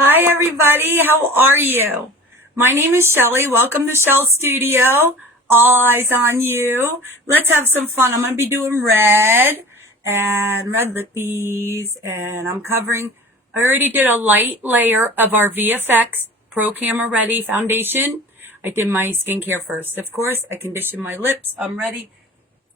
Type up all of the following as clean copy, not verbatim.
Hi everybody, how are you? My name is Shelly. Welcome to Shell Studio. All eyes on you. Let's have some fun. I'm going to be doing red and red lippies, and I already did a light layer of our VFX Pro Camera Ready foundation. I did my skincare first. Of course, I conditioned my lips. I'm ready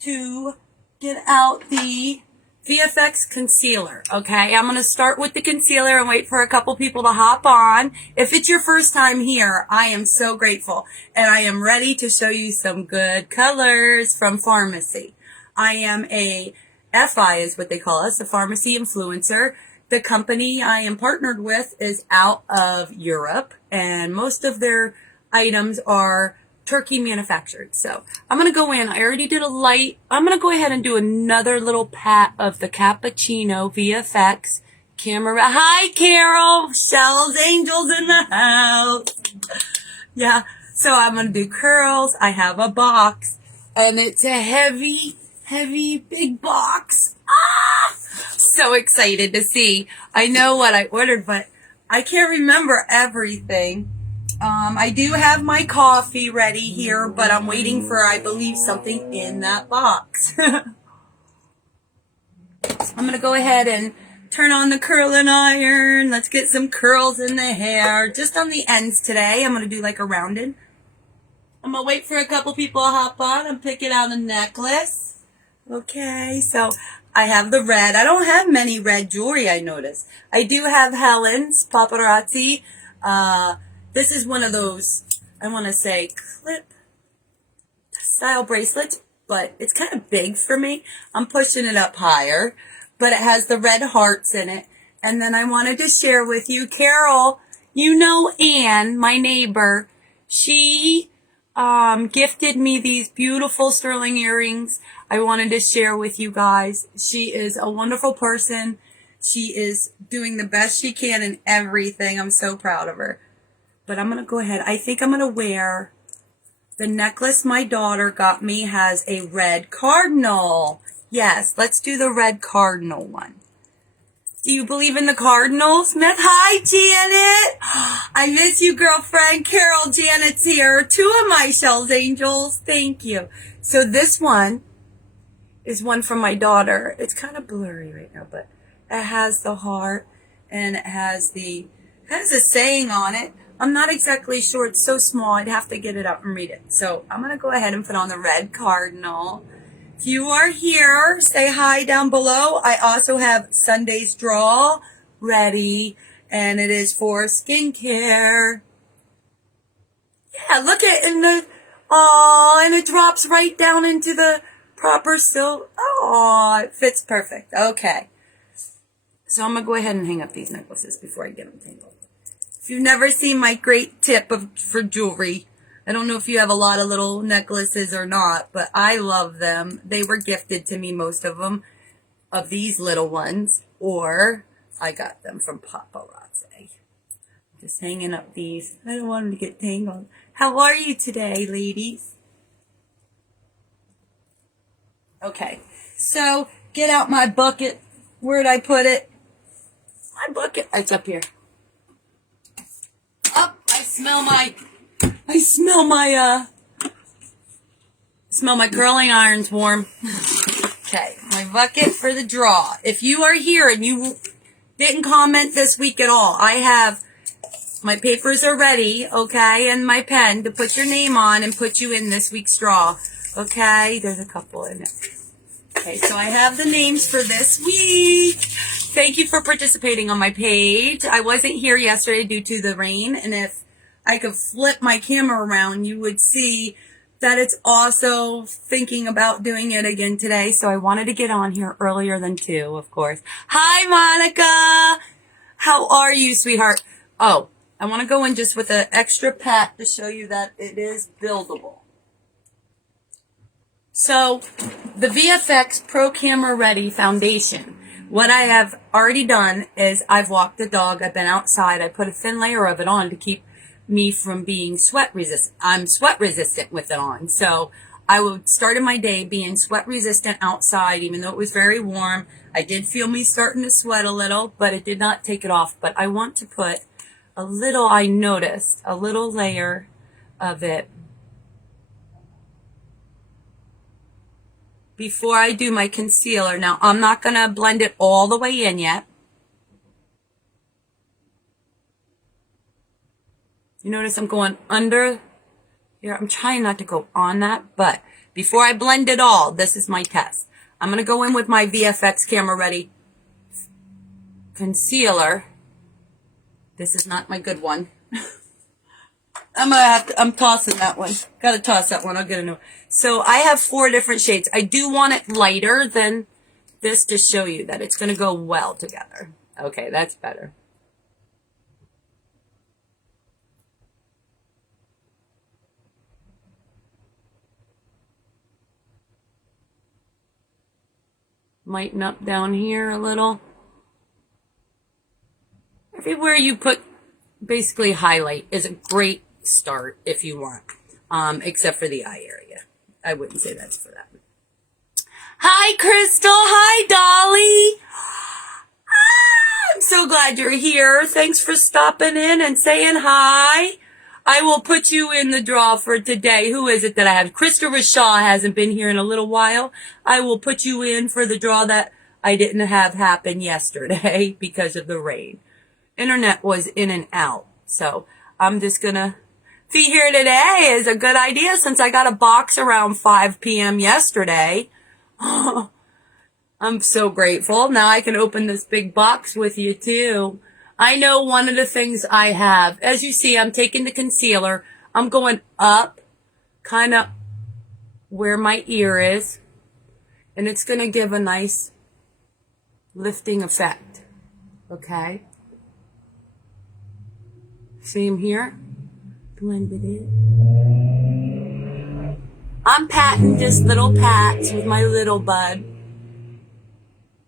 to get out the VFX concealer. Okay, I'm going to start with the concealer and wait for a couple people to hop on. If it's your first time here, I am so grateful, and I am ready to show you some good colors from Pharmacy. I am a FI is what they call us, a pharmacy influencer. The company I am partnered with is out of Europe, and most of their items are Turkey manufactured. So I'm going to go in. I already did a light. I'm going to go ahead and do another little pat of the Cappuccino VFX camera. Hi, Carol. Shell's Angels in the house. Yeah. So I'm going to do curls. I have a box, and it's a heavy, big box. Ah! So excited to see. I know what I ordered, but I can't remember everything. I do have my coffee ready here, but I'm waiting for, I believe, something in that box. I'm going to go ahead and turn on the curling iron. Let's get some curls in the hair, just on the ends today. I'm going to do like a rounded. I'm going to wait for a couple people to hop on and picking out a necklace. Okay, so I have the red. I don't have many red jewelry, I noticed. I do have Helen's Paparazzi. This is one of those, I want to say, clip style bracelets, but it's kind of big for me. I'm pushing it up higher, but it has the red hearts in it. And then I wanted to share with you, Carol, you know Anne, my neighbor, she gifted me these beautiful sterling earrings. I wanted to share with you guys. She is a wonderful person. She is doing the best she can in everything. I'm so proud of her. But I'm going to go ahead. I think I'm going to wear the necklace my daughter got me has a red cardinal. Yes, let's do the red cardinal one. Do you believe in the cardinals, Smith? Hi, Janet. I miss you, girlfriend. Carol, Janet's here. Two of my Shell's Angels. Thank you. So this one is one from my daughter. It's kind of blurry right now, but it has the heart, and it has a saying on it. I'm not exactly sure. It's so small. I'd have to get it out and read it. So I'm going to go ahead and put on the red cardinal. If you are here, say hi down below. I also have Sunday's Draw ready, and it is for skincare. Yeah, look at it. And it drops right down into the proper silk. Oh, it fits perfect. Okay. So I'm going to go ahead and hang up these necklaces before I get them tangled. If you've never seen my great tip for jewelry, I don't know if you have a lot of little necklaces or not, but I love them. They were gifted to me, most of them, of these little ones, or I got them from Paparazzi. Just hanging up these. I don't want them to get tangled. How are you today, ladies? Okay, so get out my bucket. Where'd I put it? My bucket. It's up here. Smell my curling irons warm. Okay, my bucket for the draw. If you are here and you didn't comment this week at all, I have my papers are ready, okay, and my pen to put your name on and put you in this week's draw. Okay, there's a couple in it. Okay, so I have the names for this week. Thank you for participating on my page. I wasn't here yesterday due to the rain, and if I could flip my camera around, you would see that it's also thinking about doing it again today. So I wanted to get on here earlier than 2, of course. Hi, Monica. How are you, sweetheart? Oh, I want to go in just with an extra pat to show you that it is buildable. So the VFX Pro Camera Ready foundation. What I have already done is I've walked the dog. I've been outside. I put a thin layer of it on to keep me from being sweat resistant. I'm sweat resistant with it on. So I started my day being sweat resistant outside, even though it was very warm. I did feel me starting to sweat a little, but it did not take it off. But I want to put I noticed a little layer of it before I do my concealer. Now, I'm not going to blend it all the way in yet. You notice I'm going under here. I'm trying not to go on that, but before I blend it all, this is my test. I'm going to go in with my VFX Camera Ready concealer. This is not my good one. I'm tossing that one. Gotta toss that one. I'll get a new one. So I have 4 different shades. I do want it lighter than this to show you that it's going to go well together. Okay, that's better. Lighten up down here a little. Everywhere you put basically highlight is a great start if you want, except for the eye area. I wouldn't say that's for that. Hi, Crystal. Hi, Dolly. I'm so glad you're here. Thanks for stopping in and saying hi. I will put you in the draw for today. Who is it that I have? Christopher Shaw hasn't been here in a little while. I will put you in for the draw that I didn't have happen yesterday because of the rain. Internet was in and out. So I'm just going to be here today is a good idea since I got a box around 5 p.m. yesterday. I'm so grateful. Now I can open this big box with you too. I know one of the things I have, as you see, I'm taking the concealer. I'm going up kind of where my ear is. And it's going to give a nice lifting effect. Okay. Same here. Blend it in. I'm patting just little pats with my little bud.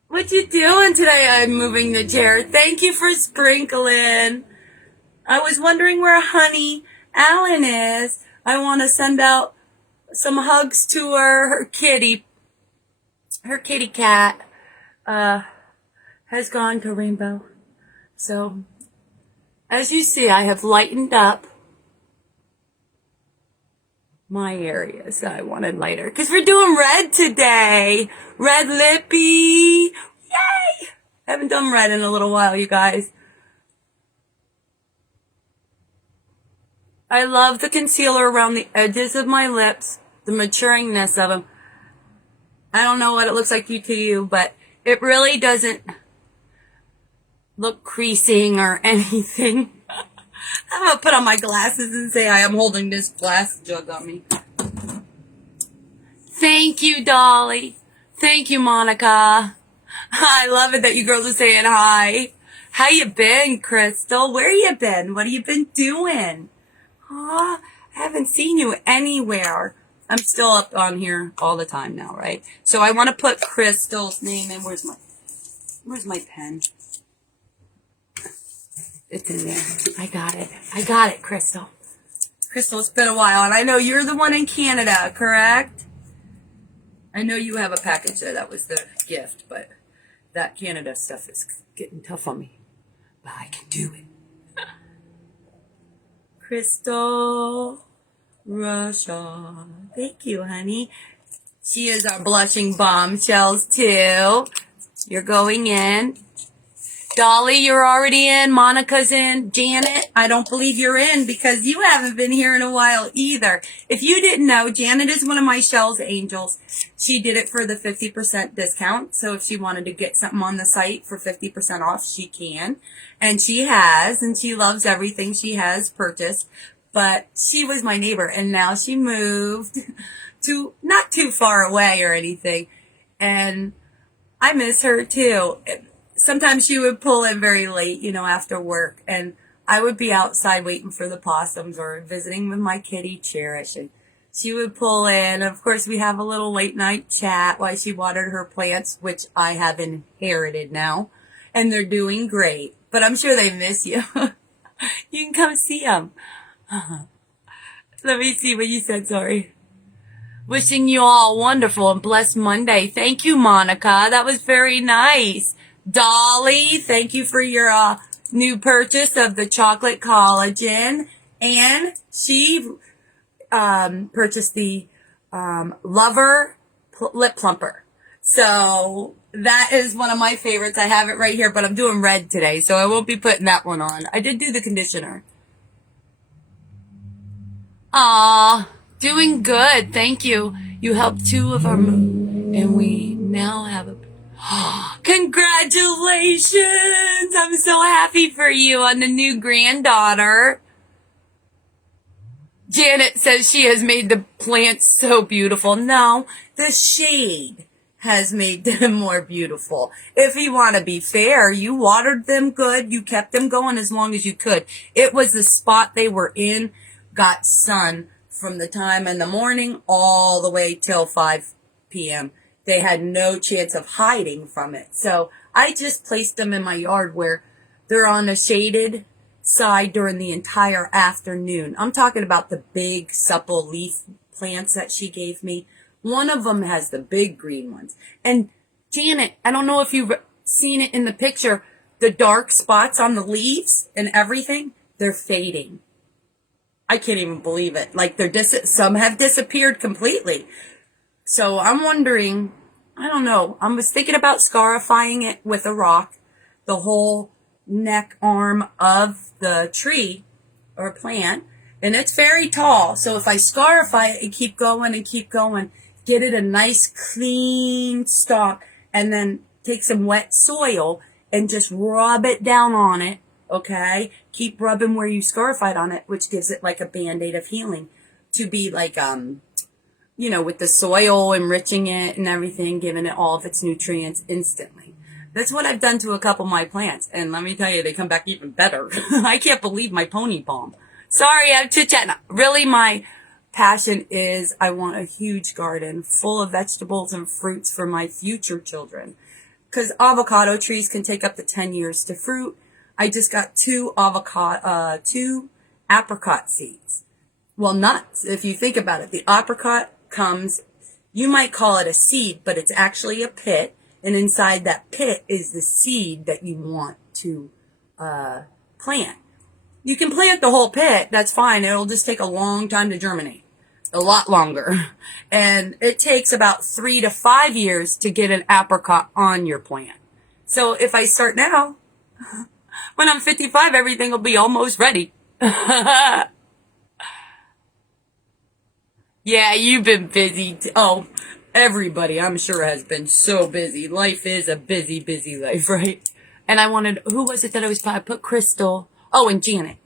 What you doing today? I'm moving the chair. Thank you for sprinkling. I was wondering where Honey Allen is. I want to send out some hugs to her kitty. Her kitty cat has gone to Rainbow. So, as you see, I have lightened up my areas that I wanted lighter. Because we're doing red today. Red lippy. Yay! Haven't done red in a little while, you guys. I love the concealer around the edges of my lips. The maturingness of them. I don't know what it looks like to you, but it really doesn't look creasing or anything. I'm going to put on my glasses and say I am holding this glass jug on me. Thank you, Dolly. Thank you, Monica. I love it that you girls are saying hi. How you been, Crystal? Where you been? What have you been doing? Aw, I haven't seen you anywhere. I'm still up on here all the time now, right? So I want to put Crystal's name in. Where's my pen? It's in there. I got it, Crystal. Crystal, it's been a while, and I know you're the one in Canada, correct? I know you have a package there. That was the gift, but that Canada stuff is getting tough on me. But I can do it. Crystal Russia. Thank you, honey. She is our blushing bombshells, too. You're going in. Dolly, you're already in. Monica's in. Janet, I don't believe you're in because you haven't been here in a while either. If you didn't know, Janet is one of my Shells Angels. She did it for the 50% discount. So if she wanted to get something on the site for 50% off, she can. And she has, and she loves everything she has purchased. But she was my neighbor, and now she moved to not too far away or anything. And I miss her too. Sometimes she would pull in very late, after work, and I would be outside waiting for the possums or visiting with my kitty Cherish, and she would pull in. Of course, we have a little late night chat while she watered her plants, which I have inherited now, and they're doing great. But I'm sure they miss you. You can come see them. Let me see what you said, sorry. Wishing you all a wonderful and blessed Monday. Thank you, Monica. That was very nice. Dolly, thank you for your new purchase of the chocolate collagen, and she purchased the Lover lip plumper. So that is one of my favorites. I have it right here, but I'm doing red today, so I won't be putting that one on. I did do the conditioner. Aw, doing good. Thank you. You helped 2 of our moves, and we now have a... Congratulations! I'm so happy for you on the new granddaughter. Janet says she has made the plants so beautiful. No, the shade has made them more beautiful. If you want to be fair, you watered them good. You kept them going as long as you could. It was the spot they were in, got sun from the time in the morning all the way till 5 p.m. They had no chance of hiding from it. So I just placed them in my yard where they're on a shaded side during the entire afternoon. I'm talking about the big supple leaf plants that she gave me. One of them has the big green ones. And Janet, I don't know if you've seen it in the picture, the dark spots on the leaves and everything, they're fading. I can't even believe it. Like some have disappeared completely. So I'm wondering, I don't know, I was thinking about scarifying it with a rock, the whole neck arm of the tree or plant, and it's very tall. So if I scarify it and keep going, get it a nice clean stalk, and then take some wet soil and just rub it down on it, okay? Keep rubbing where you scarified on it, which gives it like a band-aid of healing to be like, with the soil enriching it and everything, giving it all of its nutrients instantly. That's what I've done to a couple of my plants. And let me tell you, they come back even better. I can't believe my pony palm. Sorry, I'm chit-chatting. Really, my passion is I want a huge garden full of vegetables and fruits for my future children. Because avocado trees can take up to 10 years to fruit. I just got 2 apricot seeds. Well, nuts, if you think about it. The apricot comes, you might call it a seed, but it's actually a pit. And inside that pit is the seed that you want to plant. You can plant the whole pit. That's fine. It'll just take a long time to germinate. A lot longer. And it takes about 3 to 5 years to get an apricot on your plant. So if I start now, when I'm 55, everything will be almost ready. Yeah, you've been busy. Oh, everybody, I'm sure, has been so busy. Life is a busy, busy life, right? And I wanted, who was it that I put Crystal? Oh, and Janet.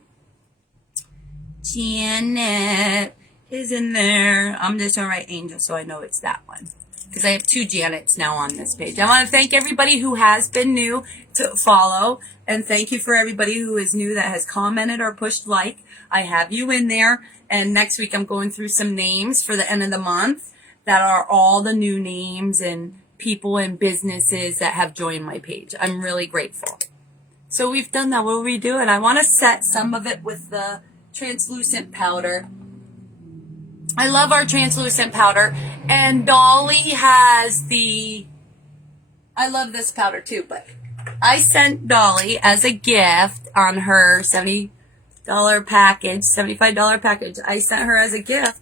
Janet is in there. I'm just going to write Angel so I know it's that one. Because I have 2 Janets now on this page. I want to thank everybody who has been new to follow. And thank you for everybody who is new that has commented or pushed like. I have you in there. And next week I'm going through some names for the end of the month that are all the new names and people and businesses that have joined my page. I'm really grateful. So we've done that. What are we doing? I want to set some of it with the translucent powder. I love our translucent powder. And Dolly has I love this powder too, but I sent Dolly as a gift on her $70 package, $75 package. I sent her as a gift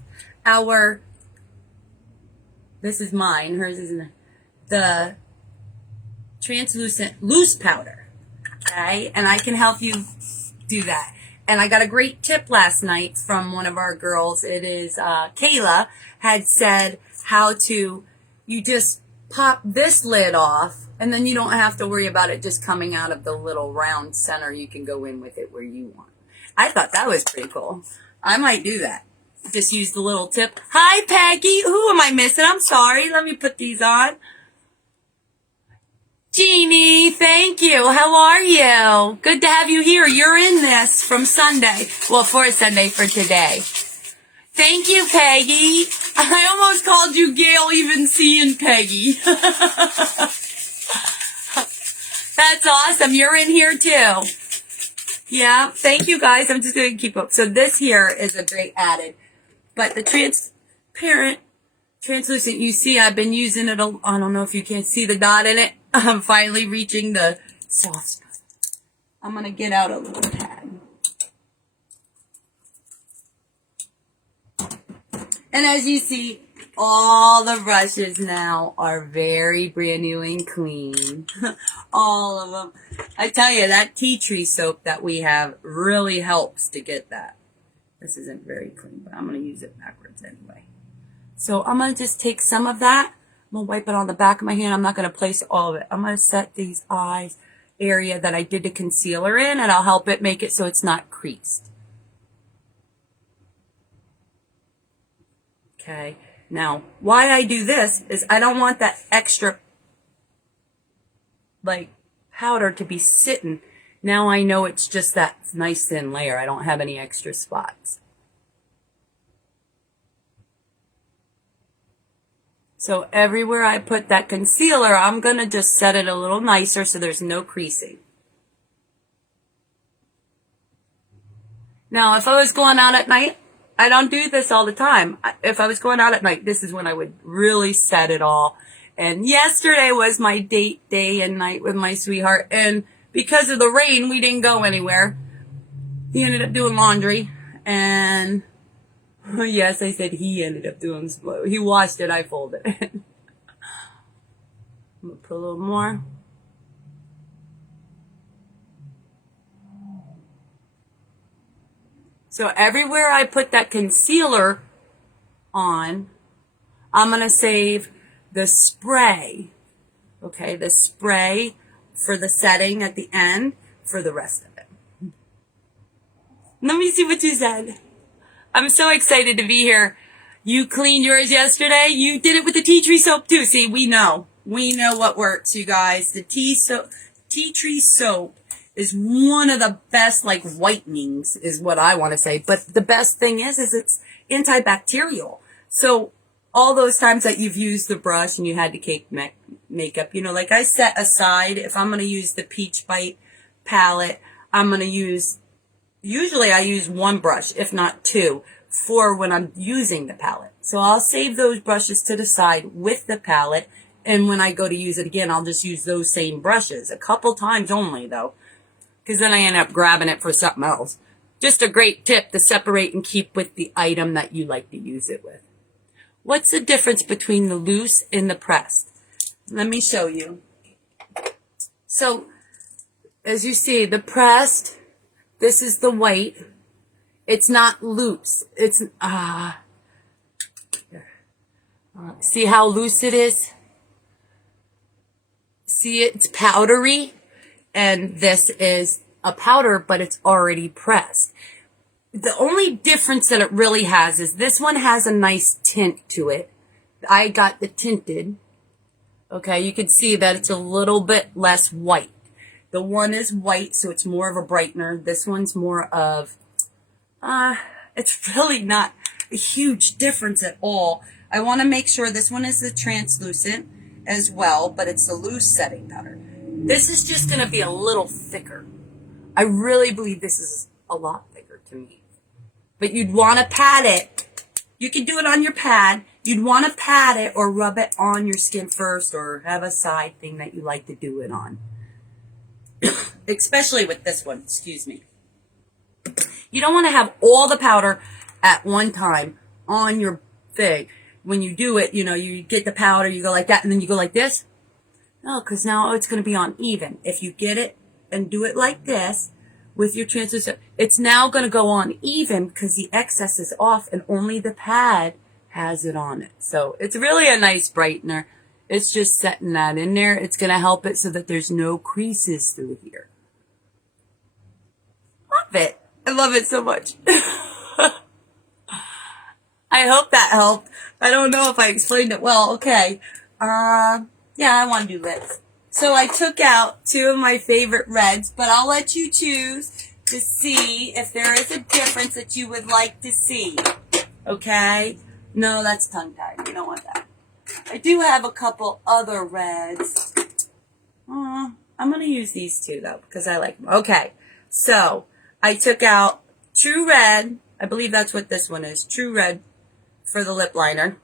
this is mine, hers is the translucent loose powder. Okay, and I can help you do that. And I got a great tip last night from one of our girls. It is Kayla had said you just pop this lid off, and then you don't have to worry about it just coming out of the little round center. You can go in with it where you want. I thought that was pretty cool. I might do that. Just use the little tip. Hi, Peggy. Who am I missing? I'm sorry. Let me put these on. Jeannie, thank you. How are you? Good to have you here. You're in this from Sunday. Well, for Sunday for today. Thank you, Peggy. I almost called you Gail even seeing Peggy. That's awesome. You're in here too. Yeah, thank you guys. I'm just going to keep up. So this here is a great added. But the transparent, translucent, you see I've been using it. I don't know if you can see the dot in it. I'm finally reaching the soft spot. I'm going to get out a little pad. And as you see, all the brushes now are very brand new and clean. All of them. I tell you, that tea tree soap that we have really helps to get that. This isn't very clean, but I'm going to use it backwards anyway. So I'm going to just take some of that. I'm going to wipe it on the back of my hand. I'm not going to place all of it. I'm going to set these eyes area that I did the concealer in, and I'll help it make it so it's not creased. Okay. Now, why I do this is I don't want that extra, like, powder to be sitting. Now I know it's just that nice thin layer. I don't have any extra spots. So everywhere I put that concealer, I'm going to just set it a little nicer so there's no creasing. Now, if I was going out at night, I don't do this all the time. If I was going out at night, this is when I would really set it all. And yesterday was my date day and night with my sweetheart. And because of the rain, we didn't go anywhere. He ended up doing laundry. And yes, I said he ended up doing, he washed it, I folded it. I'm going to put a little more. So everywhere I put that concealer on, I'm going to save the spray. Okay, the spray for the setting at the end for the rest of it. Let me see what you said. I'm so excited to be here. You cleaned yours yesterday. You did it with the tea tree soap too. See, we know. We know what works, you guys. The tea tree soap is one of the best, like, whitenings is what I want to say. But the best thing is it's antibacterial. So all those times that you've used the brush and you had to cake makeup, you know, like I set aside, if I'm going to use the Peach Bite palette, I'm going to use, usually I use one brush, if not two, for when I'm using the palette. So I'll save those brushes to the side with the palette. And when I go to use it again, I'll just use those same brushes. A couple times only, though, because then I end up grabbing it for something else. Just a great tip to separate and keep with the item that you like to use it with. What's the difference between the loose and the pressed? Let me show you. So, as you see, the pressed, this is the white. It's not loose. It's, see how loose it is? See, it's powdery. And this is a powder, but it's already pressed. The only difference that it really has is this one has a nice tint to it. I got the tinted. Okay, you can see that it's a little bit less white. The one is white, so it's more of a brightener. This one's more of, it's really not a huge difference at all. I want to make sure this one is the translucent as well, but it's the loose setting powder. This is just going to be a little thicker. I really believe this is a lot thicker to me. But you'd want to pat it. You can do it on your pad. You'd want to pat it or rub it on your skin first or have a side thing that you like to do it on. Especially with this one, excuse me. You don't want to have all the powder at one time on your thing. When you do it, you know, you get the powder, you go like that, and then you go like this. No, because now it's going to be uneven. If you get it and do it like this with your translucent, it's now going to go on even because the excess is off and only the pad has it on it. So it's really a nice brightener. It's just setting that in there. It's going to help it so that there's no creases through here. Love it. I love it so much. I hope that helped. I don't know if I explained it well. Okay. Yeah, I want to do lips. So I took out two of my favorite reds, but I'll let you choose to see if there is a difference that you would like to see. Okay? No, that's tongue-tied. You don't want that. I do have a couple other reds. I'm going to use these two, though, because I like them. Okay. So I took out True Red. I believe that's what this one is. True Red for the lip liner.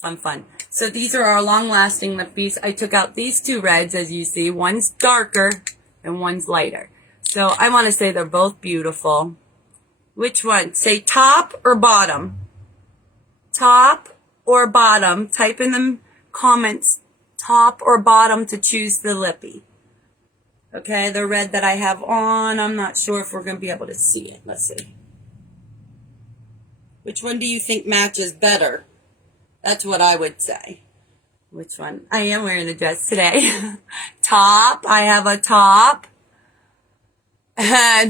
Fun. So these are our long-lasting lip beads. I took out these two reds, as you see. One's darker and one's lighter. So I want to say they're both beautiful. Which one? Say top or bottom? Top or bottom? Type in the comments top or bottom to choose the lippy. Okay, the red that I have on, I'm not sure if we're going to be able to see it. Let's see. Which one do you think matches better? That's what I would say. Which one? I am wearing a dress today. Top. I have a top.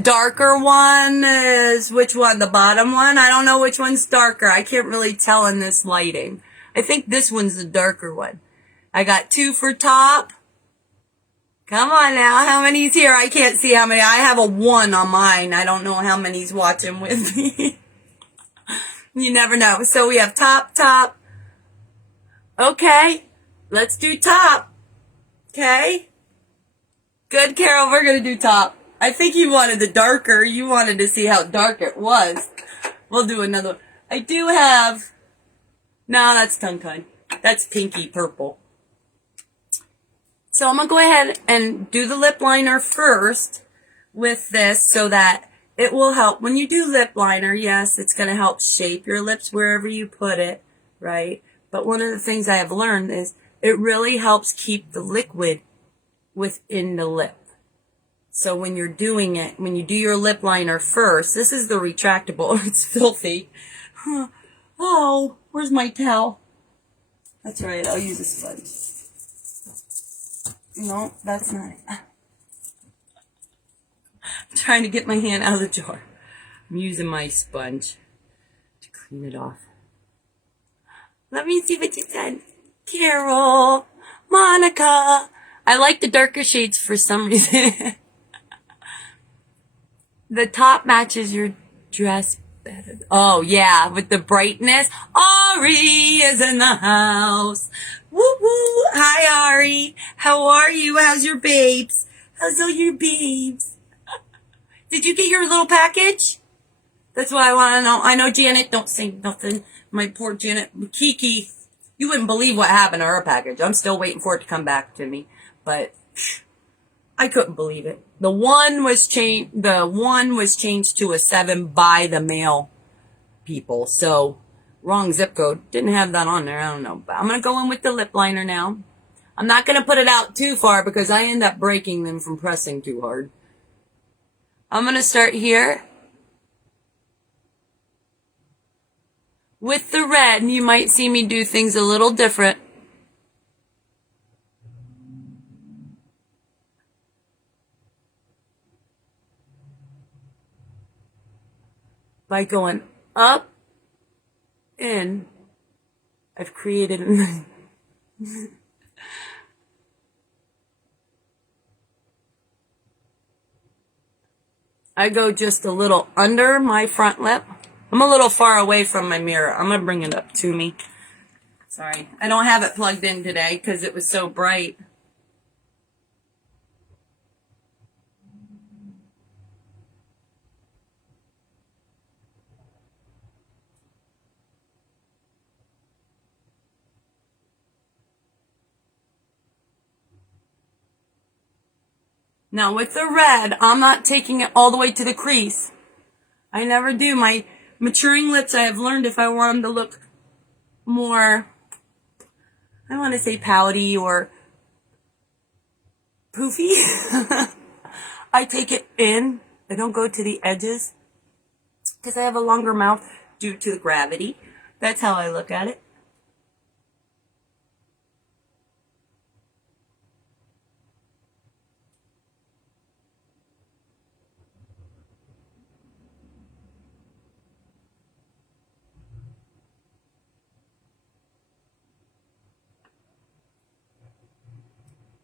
Darker one is, which one? The bottom one? I don't know which one's darker. I can't really tell in this lighting. I think this one's the darker one. I got 2 for top. Come on now. How many's here? I can't see how many. I have a 1 on mine. I don't know how many's watching with me. You never know. So we have top, top. Okay. Let's do top. Okay. Good, Carol. We're going to do top. I think you wanted the darker. You wanted to see how dark it was. We'll do another. I do have. No, that's tongue-tied. That's pinky purple. So I'm going to go ahead and do the lip liner first with this so that it will help. When you do lip liner, yes, it's going to help shape your lips wherever you put it, right? But one of the things I have learned is it really helps keep the liquid within the lip. So when you're doing it, when you do your lip liner first, this is the retractable. It's filthy. Oh, where's my towel? That's right, I'll use a sponge. No, that's not it. I'm trying to get my hand out of the jar. I'm using my sponge to clean it off. Let me see what you said. Carol, Monica. I like the darker shades for some reason. The top matches your dress better. Oh, yeah, with the brightness. Ari is in the house. Woo woo. Hi, Ari. How are you? How's your babes? How's all your babes? Did you get your little package? That's what I want to know. I know Janet, don't say nothing. My poor Janet. Kiki, you wouldn't believe what happened to her package. I'm still waiting for it to come back to me. But I couldn't believe it. The one was changed to a 7 by the mail people. So wrong zip code. Didn't have that on there. I don't know. But I'm going to go in with the lip liner now. I'm not going to put it out too far because I end up breaking them from pressing too hard. I'm going to start here with the red. You might see me do things a little different. By going up in, I've created I go just a little under my front lip. I'm a little far away from my mirror. I'm going to bring it up to me. Sorry. I don't have it plugged in today because it was so bright. Now with the red, I'm not taking it all the way to the crease. I never do. My maturing lips, I have learned if I want them to look more, I want to say pouty or poofy. I take it in. I don't go to the edges because I have a longer mouth due to the gravity. That's how I look at it.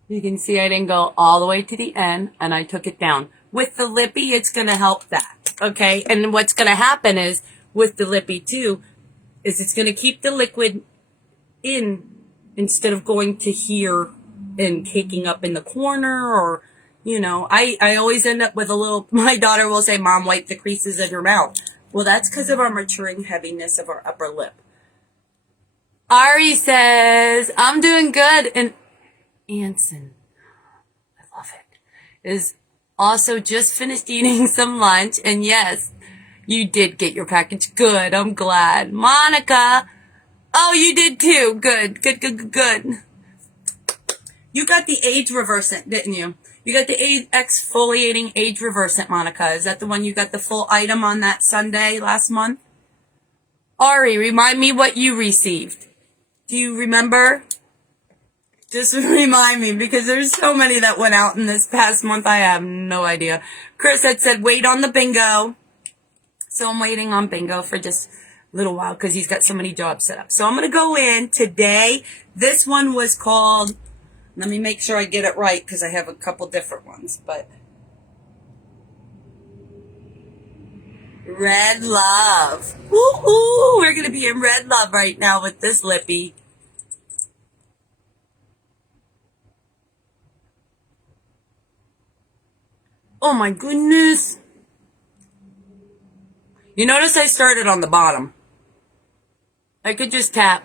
You can see I didn't go all the way to the end, and I took it down. With the lippy, it's going to help that, okay? And what's going to happen is, with the lippy too, is it's going to keep the liquid in instead of going to here and caking up in the corner or, you know. I always end up with a little, my daughter will say, Mom, wipe the creases of your mouth. Well, that's because of our maturing heaviness of our upper lip. Ari says, I'm doing good, and Anson, I love it. is also just finished eating some lunch. And yes, you did get your package. Good. I'm glad. Monica. Oh, you did too. Good. Good, good, good, good. You got the age reversant, didn't you? You got the exfoliating age reversant, Monica. Is that the one you got the full item on that Sunday last month? Ari, remind me what you received. Do you remember? Just remind me, because there's so many that went out in this past month. I have no idea. Chris had said wait on the bingo. So I'm waiting on bingo for just a little while because he's got so many jobs set up. So I'm going to go in today. This one was called, let me make sure I get it right because I have a couple different ones, but Red Love. Woo-hoo! We're going to be in Red Love right now with this lippy. Oh my goodness. You notice I started on the bottom. I could just tap.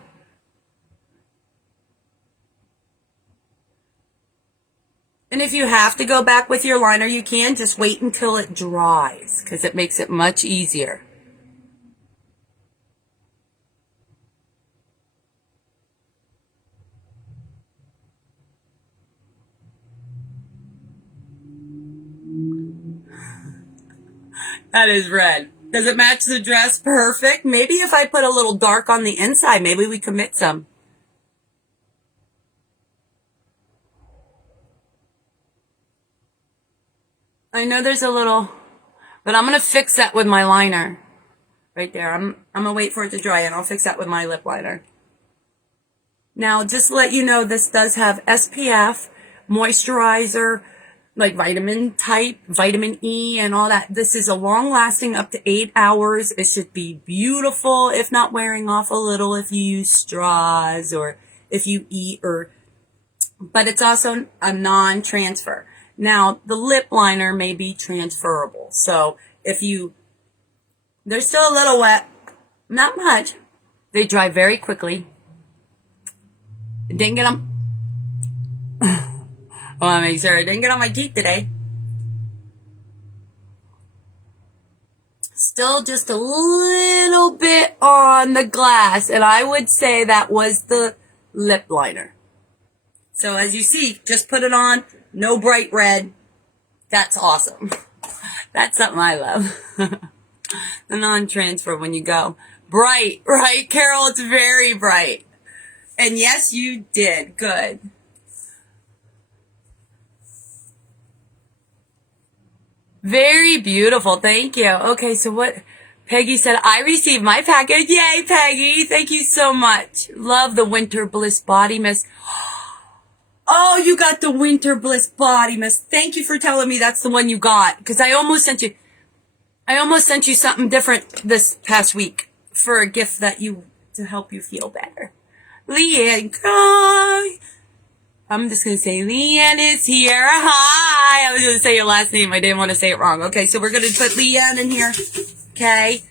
And if you have to go back with your liner, you can. Just wait until it dries because it makes it much easier. That is red. Does it match the dress perfect? Maybe if I put a little dark on the inside, maybe we could mix some. I know there's a little, but I'm going to fix that with my liner. Right there. I'm going to wait for it to dry and I'll fix that with my lip liner. Now, just to let you know, this does have SPF, moisturizer, like vitamin type, vitamin E and all that. This is a long lasting up to 8 hours. It should be beautiful, if not wearing off a little if you use straws or if you eat but it's also a non-transfer. Now, the lip liner may be transferable. So they're still a little wet, not much. They dry very quickly. Didn't get them. I want to make sure I didn't get on my teeth today. Still just a little bit on the glass. And I would say that was the lip liner. So as you see, just put it on. No bright red. That's awesome. That's something I love. The non-transfer when you go. Bright, right, Carol? It's very bright. And yes, you did. Good. Very beautiful. Thank you. Okay, so what Peggy said, I received my package. Yay, Peggy. Thank you so much. Love the Winter Bliss body mist. Oh, you got the Winter Bliss body mist. Thank you for telling me that's the one you got. Because I almost sent you something different this past week for a gift to help you feel better. Leanne, hi. I'm just going to say Leanne is here. Hi. I was going to say your last name. I didn't want to say it wrong. Okay, so we're going to put Leanne in here. Okay,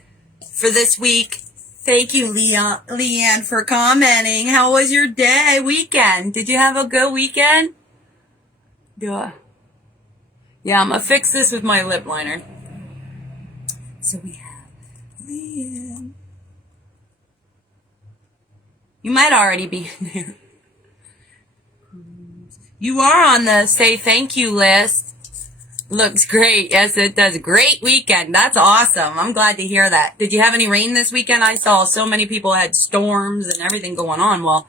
for this week. Thank you, Leanne, for commenting. How was your weekend? Did you have a good weekend? Yeah, I'm going to fix this with my lip liner. So we have Leanne. You might already be in there. You are on the say thank you list. Looks great. Yes, it does. Great weekend. That's awesome. I'm glad to hear that. Did you have any rain this weekend? I saw so many people had storms and everything going on. Well,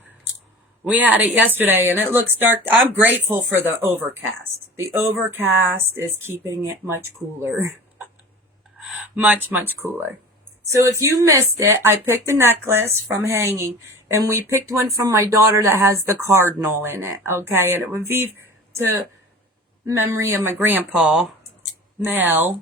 we had it yesterday and it looks dark. I'm grateful for the overcast. The overcast is keeping it much cooler. Much, much cooler. So if you missed it, I picked a necklace from Hanging. And we picked one from my daughter that has the cardinal in it, okay? And it would be to memory of my grandpa, Mel.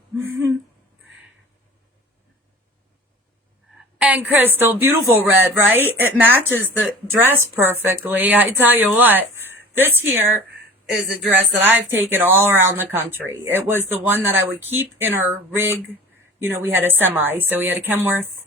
And Crystal, beautiful red, right? It matches the dress perfectly. I tell you what, this here is a dress that I've taken all around the country. It was the one that I would keep in our rig. You know, we had a semi, so we had a Kenworth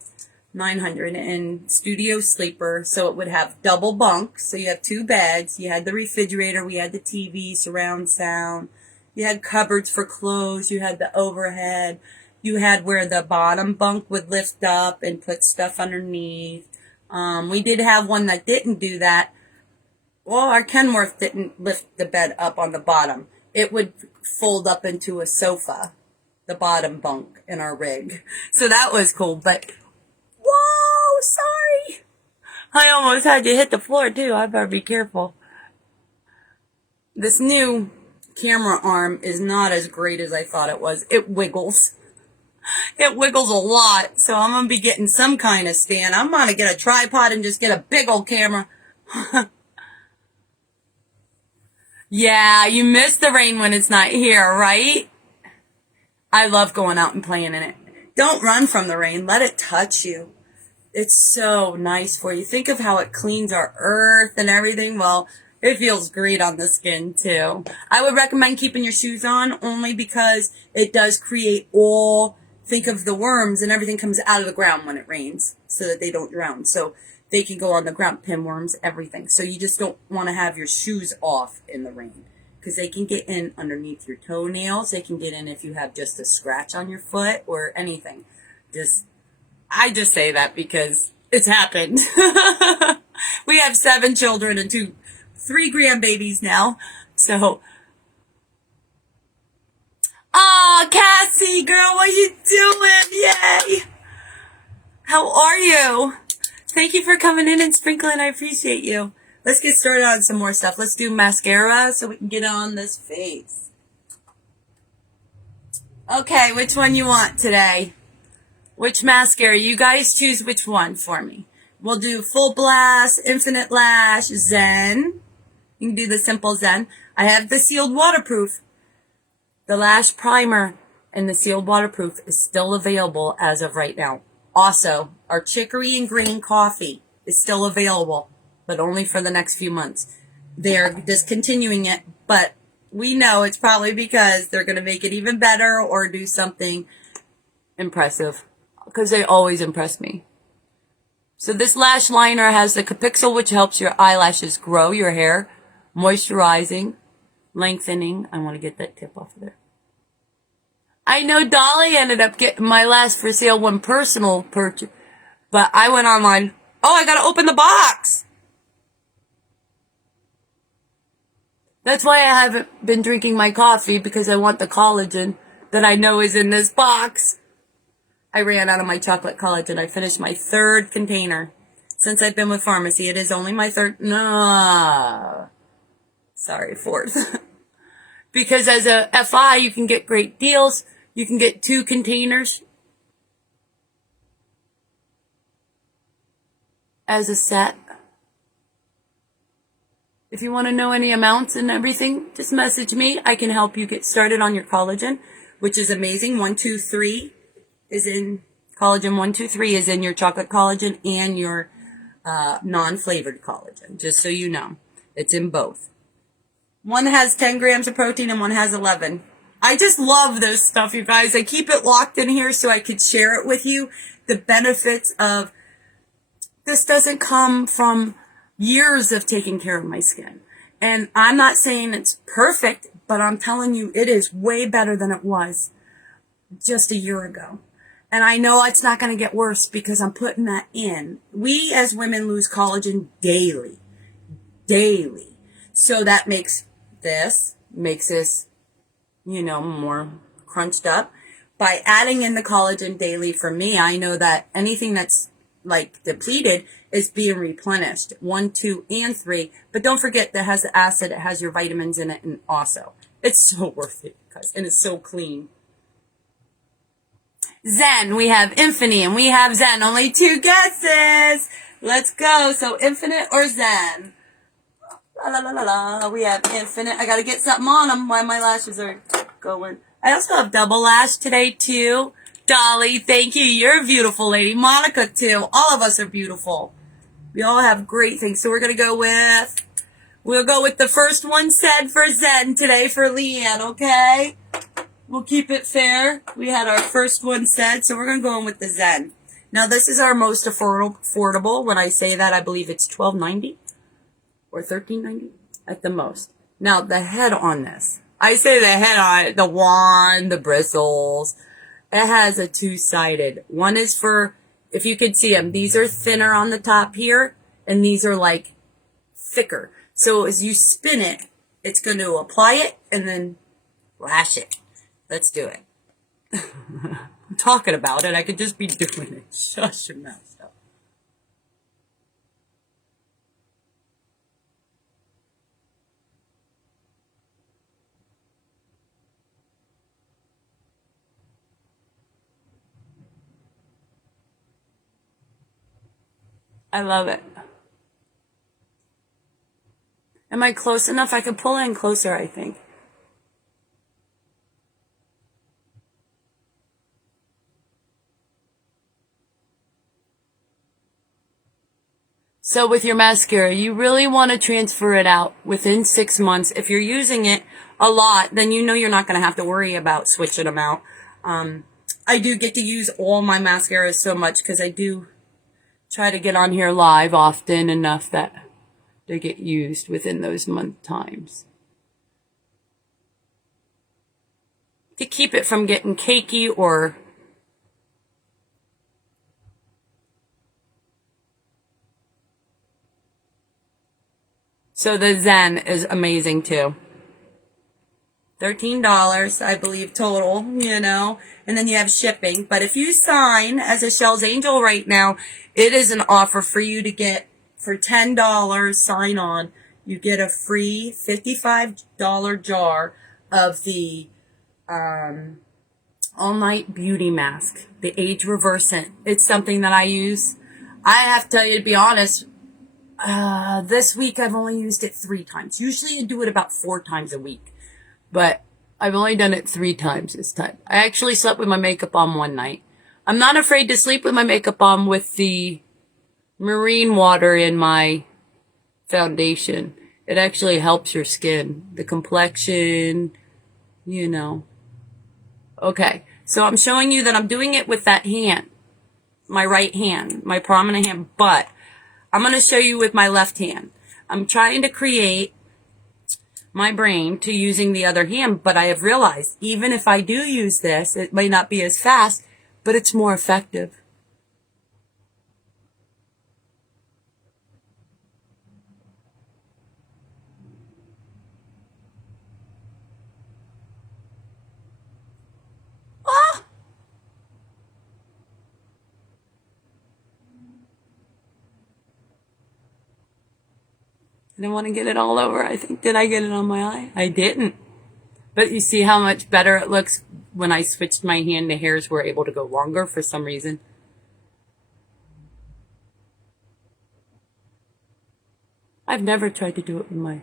900 and studio sleeper, so it would have double bunks, so you have two beds, you had the refrigerator, we had the TV, surround sound, You had cupboards for clothes. You had the overhead. You had where the bottom bunk would lift up and put stuff underneath. We did have one that didn't do that. Well, our Kenworth didn't lift the bed up on the bottom. It would fold up into a sofa, the bottom bunk in our rig. So that was cool, but whoa, sorry. I almost had you hit the floor too. I better be careful. This new camera arm is not as great as I thought it was. It wiggles. It wiggles a lot. So I'm going to be getting some kind of stand. I'm going to get a tripod and just get a big old camera. Yeah, you miss the rain when it's not here, right? I love going out and playing in it. Don't run from the rain. Let it touch you. It's so nice for you. Think of how it cleans our earth and everything. Well, it feels great on the skin too. I would recommend keeping your shoes on only because it does create all, think of the worms and everything comes out of the ground when it rains so that they don't drown. So they can go on the ground, pinworms, everything. So you just don't want to have your shoes off in the rain because they can get in underneath your toenails. They can get in if you have just a scratch on your foot or anything. I just say that because it's happened. We have 7 children and 3 grandbabies now. So, Cassie, girl, what you doing? Yay! How are you? Thank you for coming in and sprinkling. I appreciate you. Let's get started on some more stuff. Let's do mascara so we can get on this face. Okay, which one you want today? Which mascara? You guys choose which one for me. We'll do Full Blast, Infinite Lash, Zen. You can do the simple Zen. I have the sealed waterproof. The lash primer and the sealed waterproof is still available as of right now. Also, our chicory and green coffee is still available, but only for the next few months. They're discontinuing it, but we know it's probably because they're going to make it even better or do something impressive, because they always impress me. So this lash liner has the Capixel, which helps your eyelashes grow your hair, moisturizing, lengthening. I want to get that tip off of there. I know Dolly ended up getting my last for sale one personal purchase, but I went online. Oh, I gotta open the box. That's why I haven't been drinking my coffee, because I want the collagen that I know is in this box. I ran out of my chocolate collagen. I finished my 3rd container since I've been with pharmacy. It is only my 3rd. No. Sorry, 4th. Because as a FI, you can get great deals. You can get 2 containers as a set. If you want to know any amounts and everything, just message me. I can help you get started on your collagen, which is amazing. 123 is in collagen. 123 is in your chocolate collagen and your non-flavored collagen, just so you know. It's in both. One has 10 grams of protein and one has 11. I just love this stuff, you guys. I keep it locked in here so I could share it with you. The benefits of this doesn't come from years of taking care of my skin. And I'm not saying it's perfect, but I'm telling you it is way better than it was just a year ago. And I know it's not going to get worse because I'm putting that in. We as women lose collagen daily. Daily. So that makes this, more crunched up. By adding in the collagen daily for me, I know that anything that's like depleted is being replenished. 1, 2, and 3. But don't forget that it has the acid, it has your vitamins in it, and also it's so worth it, guys, and it's so clean. Zen, we have Infinite and we have Zen. Only 2 guesses. Let's go. So Infinite or Zen? La la la la la. We have Infinite. I gotta get something on them while my lashes are going. I also have double lash today too. Dolly, thank you. You're a beautiful lady. Monica too. All of us are beautiful. We all have great things. So we'll go with the first one said for Zen today for Leanne, okay? We'll keep it fair. We had our first one said, so we're going to go in with the Zen. Now, this is our most affordable. When I say that, I believe it's $12.90 or $13.90 at the most. Now, the head on this, I say the head on it, the wand, the bristles. It has a two-sided. One is for, if you could see them, these are thinner on the top here, and these are like thicker. So as you spin it, it's going to apply it and then lash it. Let's do it. I'm talking about it. I could just be doing it. Shush your mouth. Stop. I love it. Am I close enough? I could pull in closer, I think. So with your mascara, you really want to transfer it out within 6 months. If you're using it a lot, then you know you're not going to have to worry about switching them out. I do get to use all my mascaras so much because I do try to get on here live often enough that they get used within those month times. To keep it from getting cakey or so the Zen is amazing too. $13, I believe, total, you know, and then you have shipping. But if you sign as a Shell's Angel right now, it is an offer for you to get, for $10 sign on, you get a free $55 jar of the All Night Beauty Mask, the Age Reversant. It's something that I use. I have to tell you, to be honest, this week I've only used it 3 times. Usually I do it about 4 times a week. But I've only done it 3 times this time. I actually slept with my makeup on one night. I'm not afraid to sleep with my makeup on with the marine water in my foundation. It actually helps your skin, the complexion, you know. Okay, so I'm showing you that I'm doing it with that hand, my right hand, my prominent hand, but I'm going to show you with my left hand. I'm trying to create my brain to using the other hand, but I have realized even if I do use this, it may not be as fast, but it's more effective. Ah! I didn't want to get it all over. I think, did I get it on my eye? I didn't. But you see how much better it looks when I switched my hand. The hairs were able to go longer for some reason. I've never tried to do it with my...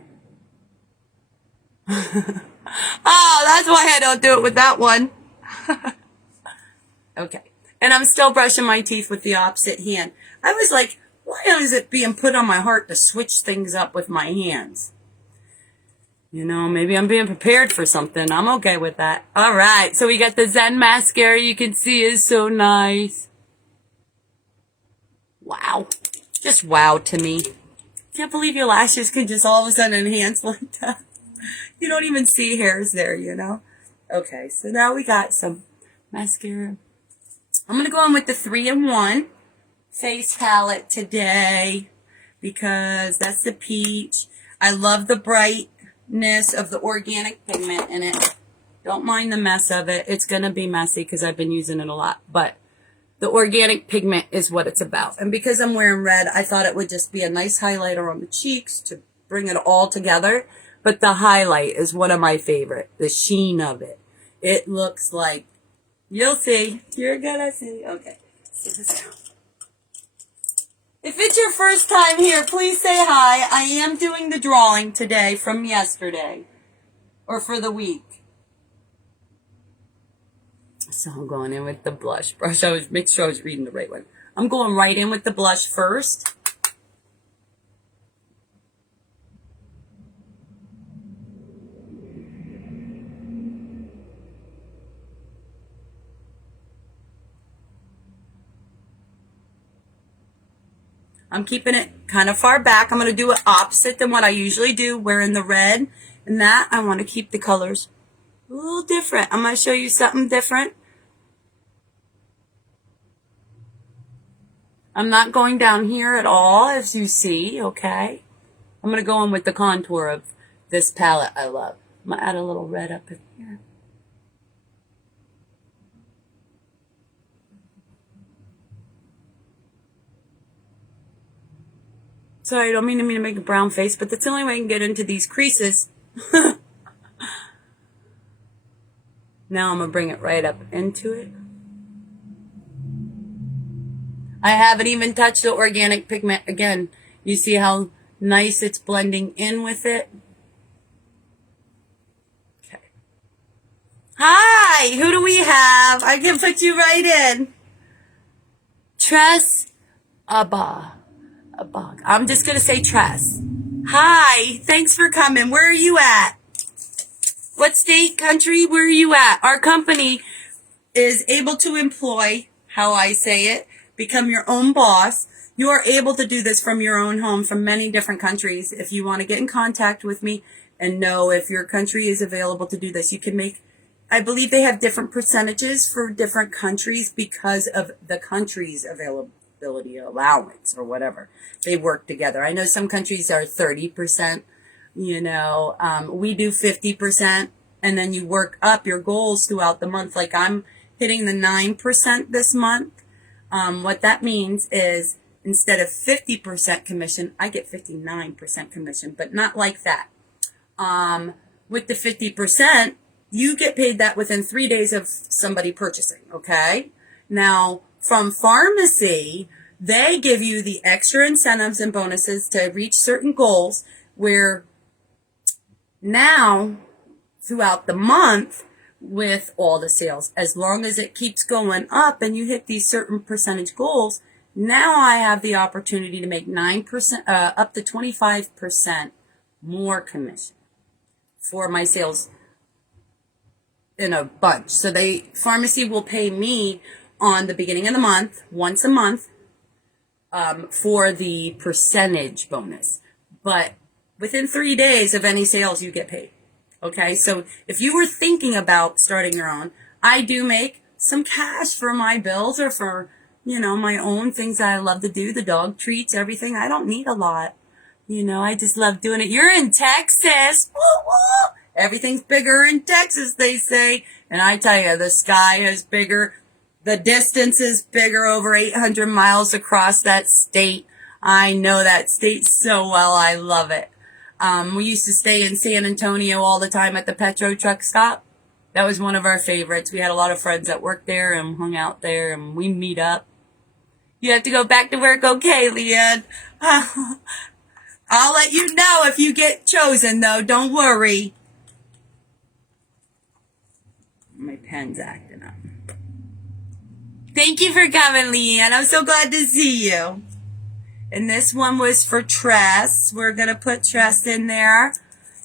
Oh, that's why I don't do it with that one. Okay. And I'm still brushing my teeth with the opposite hand. I was like, why is it being put on my heart to switch things up with my hands? You know, maybe I'm being prepared for something. I'm okay with that. All right. So we got the Zen mascara. You can see is so nice. Wow. Just wow to me. Can't believe your lashes can just all of a sudden enhance like that. You don't even see hairs there, you know? Okay. So now we got some mascara. I'm going to go in with the 3-in-1 face palette today because that's the peach. I love the brightness of the organic pigment in it. Don't mind the mess of it. It's going to be messy because I've been using it a lot. But the organic pigment is what it's about. And because I'm wearing red, I thought it would just be a nice highlighter on the cheeks to bring it all together. But the highlight is one of my favorite. The sheen of it. It looks like, you'll see. You're going to see. Okay. If it's your first time here, please say hi. I am doing the drawing today from yesterday. Or for the week. So I'm going in with the blush brush. Make sure I was reading the right one. I'm going right in with the blush first. I'm keeping it kind of far back. I'm going to do it opposite than what I usually do, wearing the red. And that, I want to keep the colors a little different. I'm going to show you something different. I'm not going down here at all, as you see, okay? I'm going to go in with the contour of this palette I love. I'm going to add a little red up in here. Sorry, I don't mean to make a brown face, but that's the only way I can get into these creases. Now I'm going to bring it right up into it. I haven't even touched the organic pigment again. You see how nice it's blending in with it? Okay. Hi, who do we have? I can put you right in. Tress Abba. I'm just going to say Tress. Hi, thanks for coming. Where are you at? What state, country, where are you at? Our company is able to employ, how I say it, become your own boss. You are able to do this from your own home from many different countries. If you want to get in contact with me and know if your country is available to do this, you can make, I believe they have different percentages for different countries because of the country's availability allowance or whatever. They work together. I know some countries are 30%, we do 50%, and then you work up your goals throughout the month. Like I'm hitting the 9% this month. What that means is instead of 50% commission, I get 59% commission, but not like that. With the 50%, you get paid that within 3 days of somebody purchasing, okay? Now, from pharmacy, they give you the extra incentives and bonuses to reach certain goals where now, throughout the month, with all the sales, as long as it keeps going up and you hit these certain percentage goals, now I have the opportunity to make 9%, up to 25% more commission for my sales in a bunch. So pharmacy will pay me on the beginning of the month, once a month, for the percentage bonus. But within 3 days of any sales, you get paid. Okay, so if you were thinking about starting your own, I do make some cash for my bills or for, my own things that I love to do, the dog treats, everything. I don't need a lot. I just love doing it. You're in Texas. Woo, woo. Everything's bigger in Texas, they say. And I tell you, the sky is bigger. The distance is bigger, over 800 miles across that state. I know that state so well. I love it. We used to stay in San Antonio all the time at the Petro truck stop. That was one of our favorites. We had a lot of friends that worked there and hung out there, and we meet up. You have to go back to work, okay, Leanne? I'll let you know if you get chosen, though. Don't worry. My pen's acting up. Thank you for coming, Leanne. I'm so glad to see you. And this one was for Tress. We're going to put Tress in there.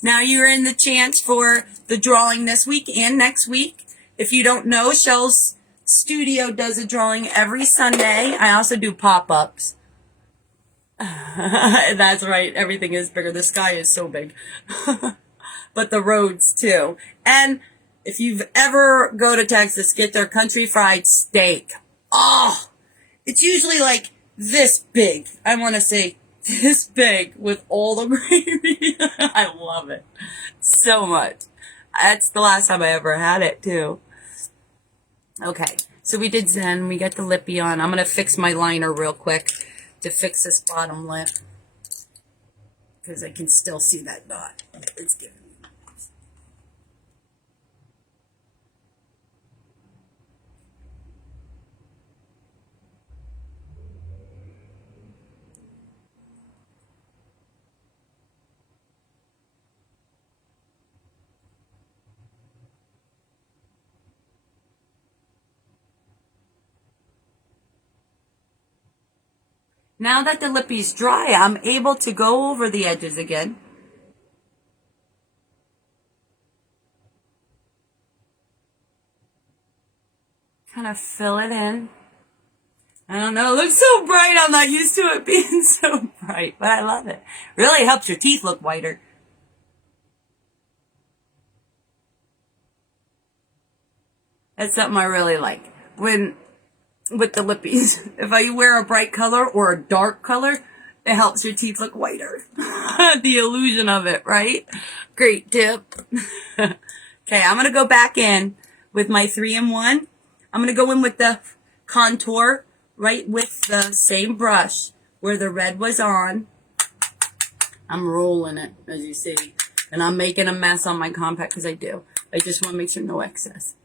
Now you're in the chance for the drawing this week and next week. If you don't know, Shell's Studio does a drawing every Sunday. I also do pop-ups. That's right. Everything is bigger. The sky is so big. But the roads too. And if you've ever go to Texas, get their country fried steak. Oh, it's usually like this big. I want to say this big with all the gravy. I love it so much. That's the last time I ever had it too. Okay, so we did Zen. We got the lippy on. I'm going to fix my liner real quick to fix this bottom lip because I can still see that dot. It's good. Now that the lippy's dry, I'm able to go over the edges again. Kind of fill it in. I don't know. It looks so bright. I'm not used to it being so bright, but I love it. Really helps your teeth look whiter. That's something I really like. When, with the lippies, if I wear a bright color or a dark color, it helps your teeth look whiter. The illusion of it, right? Great tip. Okay, I'm going to go back in with my 3-in-1. I'm going to go in with the contour right with the same brush where the red was on. I'm rolling it, as you see. And I'm making a mess on my compact because I do. I just want to make sure no excess.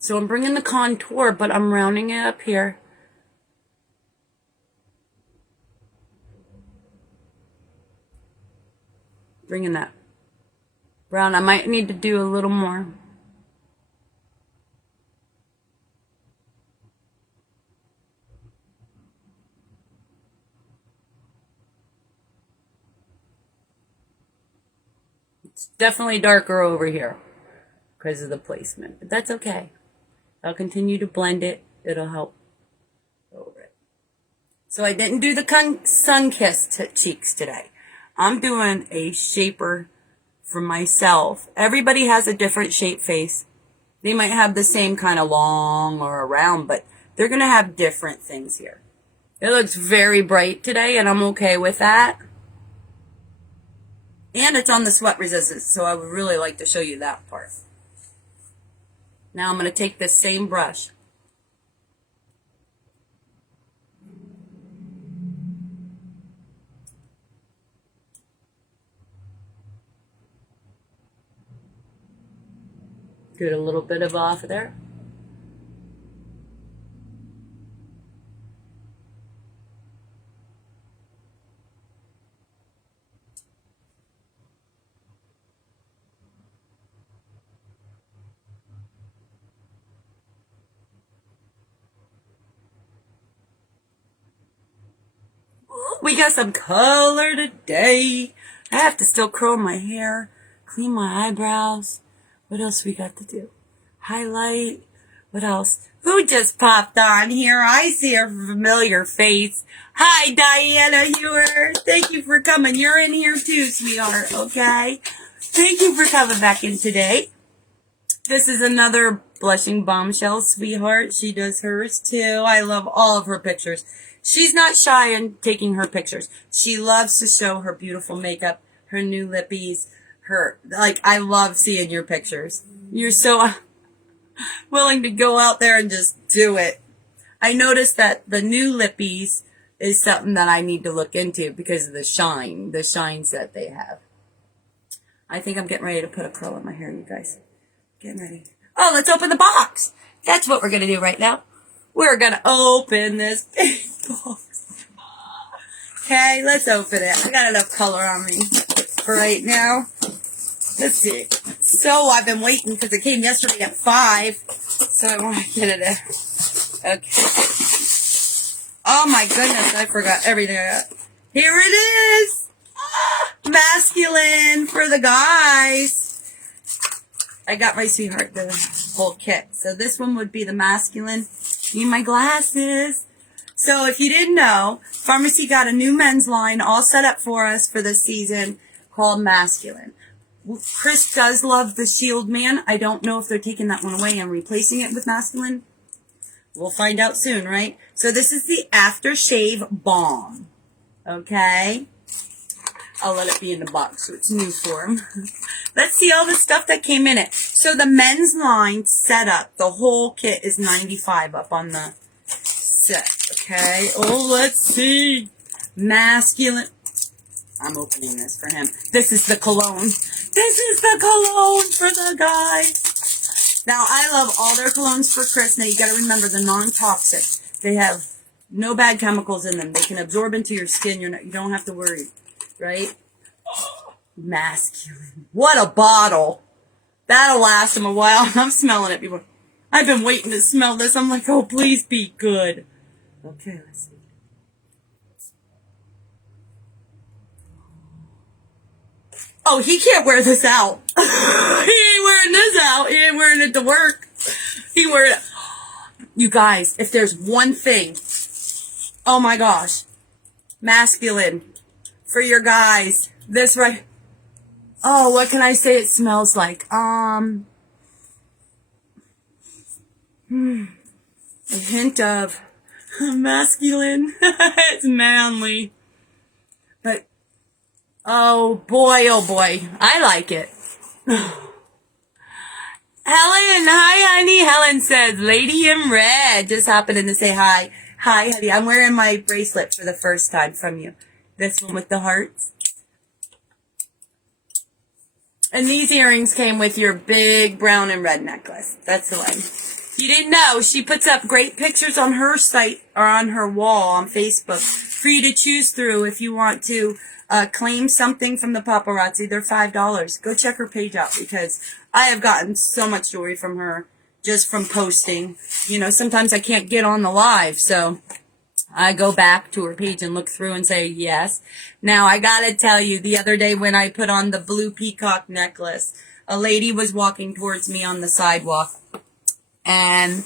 So I'm bringing the contour, but I'm rounding it up here. Bringing that brown. I might need to do a little more. It's definitely darker over here because of the placement, but that's okay. I'll continue to blend it. It'll help over it. So I didn't do the sun-kissed cheeks today. I'm doing a shaper for myself. Everybody has a different shape face. They might have the same kind of long or round, but they're going to have different things here. It looks very bright today, and I'm okay with that. And it's on the sweat resistance, so I would really like to show you that part. Now I'm going to take this same brush. Get a little bit of off there. We got some color today. I have to still curl my hair, clean my eyebrows. What else we got to do? Highlight. What else? Who just popped on here? I see a familiar face. Hi, Diana Hewer. Thank you for coming. You're in here too, sweetheart, okay? Thank you for coming back in today. This is another Blushing Bombshell sweetheart. She does hers too. I love all of her pictures. She's not shy in taking her pictures. She loves to show her beautiful makeup, her new lippies, I love seeing your pictures. You're so willing to go out there and just do it. I noticed that the new lippies is something that I need to look into because of the shines that they have. I think I'm getting ready to put a curl in my hair, you guys. Getting ready. Oh, let's open the box. That's what we're going to do right now. We're going to open this big box. Okay, let's open it. I got enough color on me for right now. Let's see. So I've been waiting because it came yesterday at 5. So I want to get it in. Okay. Oh my goodness, I forgot everything I got. Here it is. Masculine for the guys. I got my sweetheart the whole kit. So this one would be the masculine. Need my glasses. So if you didn't know, Pharmacy got a new men's line all set up for us for this season called Masculine. Chris does love the Shield Man. I don't know if they're taking that one away and replacing it with Masculine. We'll find out soon, right? So this is the Aftershave Balm. Okay? I'll let it be in the box so it's new form. Let's see all the stuff that came in it. So the men's line setup, the whole kit is $95 up on the set. Okay? Oh, let's see. Masculine. I'm opening this for him. This is the cologne. This is the cologne for the guys. Now, I love all their colognes for Chris. Now, you got to remember the non-toxic. They have no bad chemicals in them. They can absorb into your skin. You don't have to worry, right? Masculine. What a bottle. That'll last him a while. I'm smelling it before. I've been waiting to smell this. I'm like, oh, please be good. Okay, let's see. Oh, he can't wear this out. He ain't wearing this out. He ain't wearing it to work. He wearing it. You guys, if there's one thing, oh my gosh, masculine for your guys. This right. Oh, what can I say it smells like? A hint of masculine. It's manly. But, oh boy, I like it. Helen, hi honey. Helen says, Lady in Red. Just happening to say hi. Hi honey, I'm wearing my bracelet for the first time from you. This one with the hearts. And these earrings came with your big brown and red necklace. That's the one. You didn't know, she puts up great pictures on her site or on her wall on Facebook for you to choose through if you want to claim something from the paparazzi. They're $5. Go check her page out because I have gotten so much jewelry from her just from posting. You know, sometimes I can't get on the live, so I go back to her page and look through and say yes. Now, I gotta tell you, the other day when I put on the blue peacock necklace, a lady was walking towards me on the sidewalk. And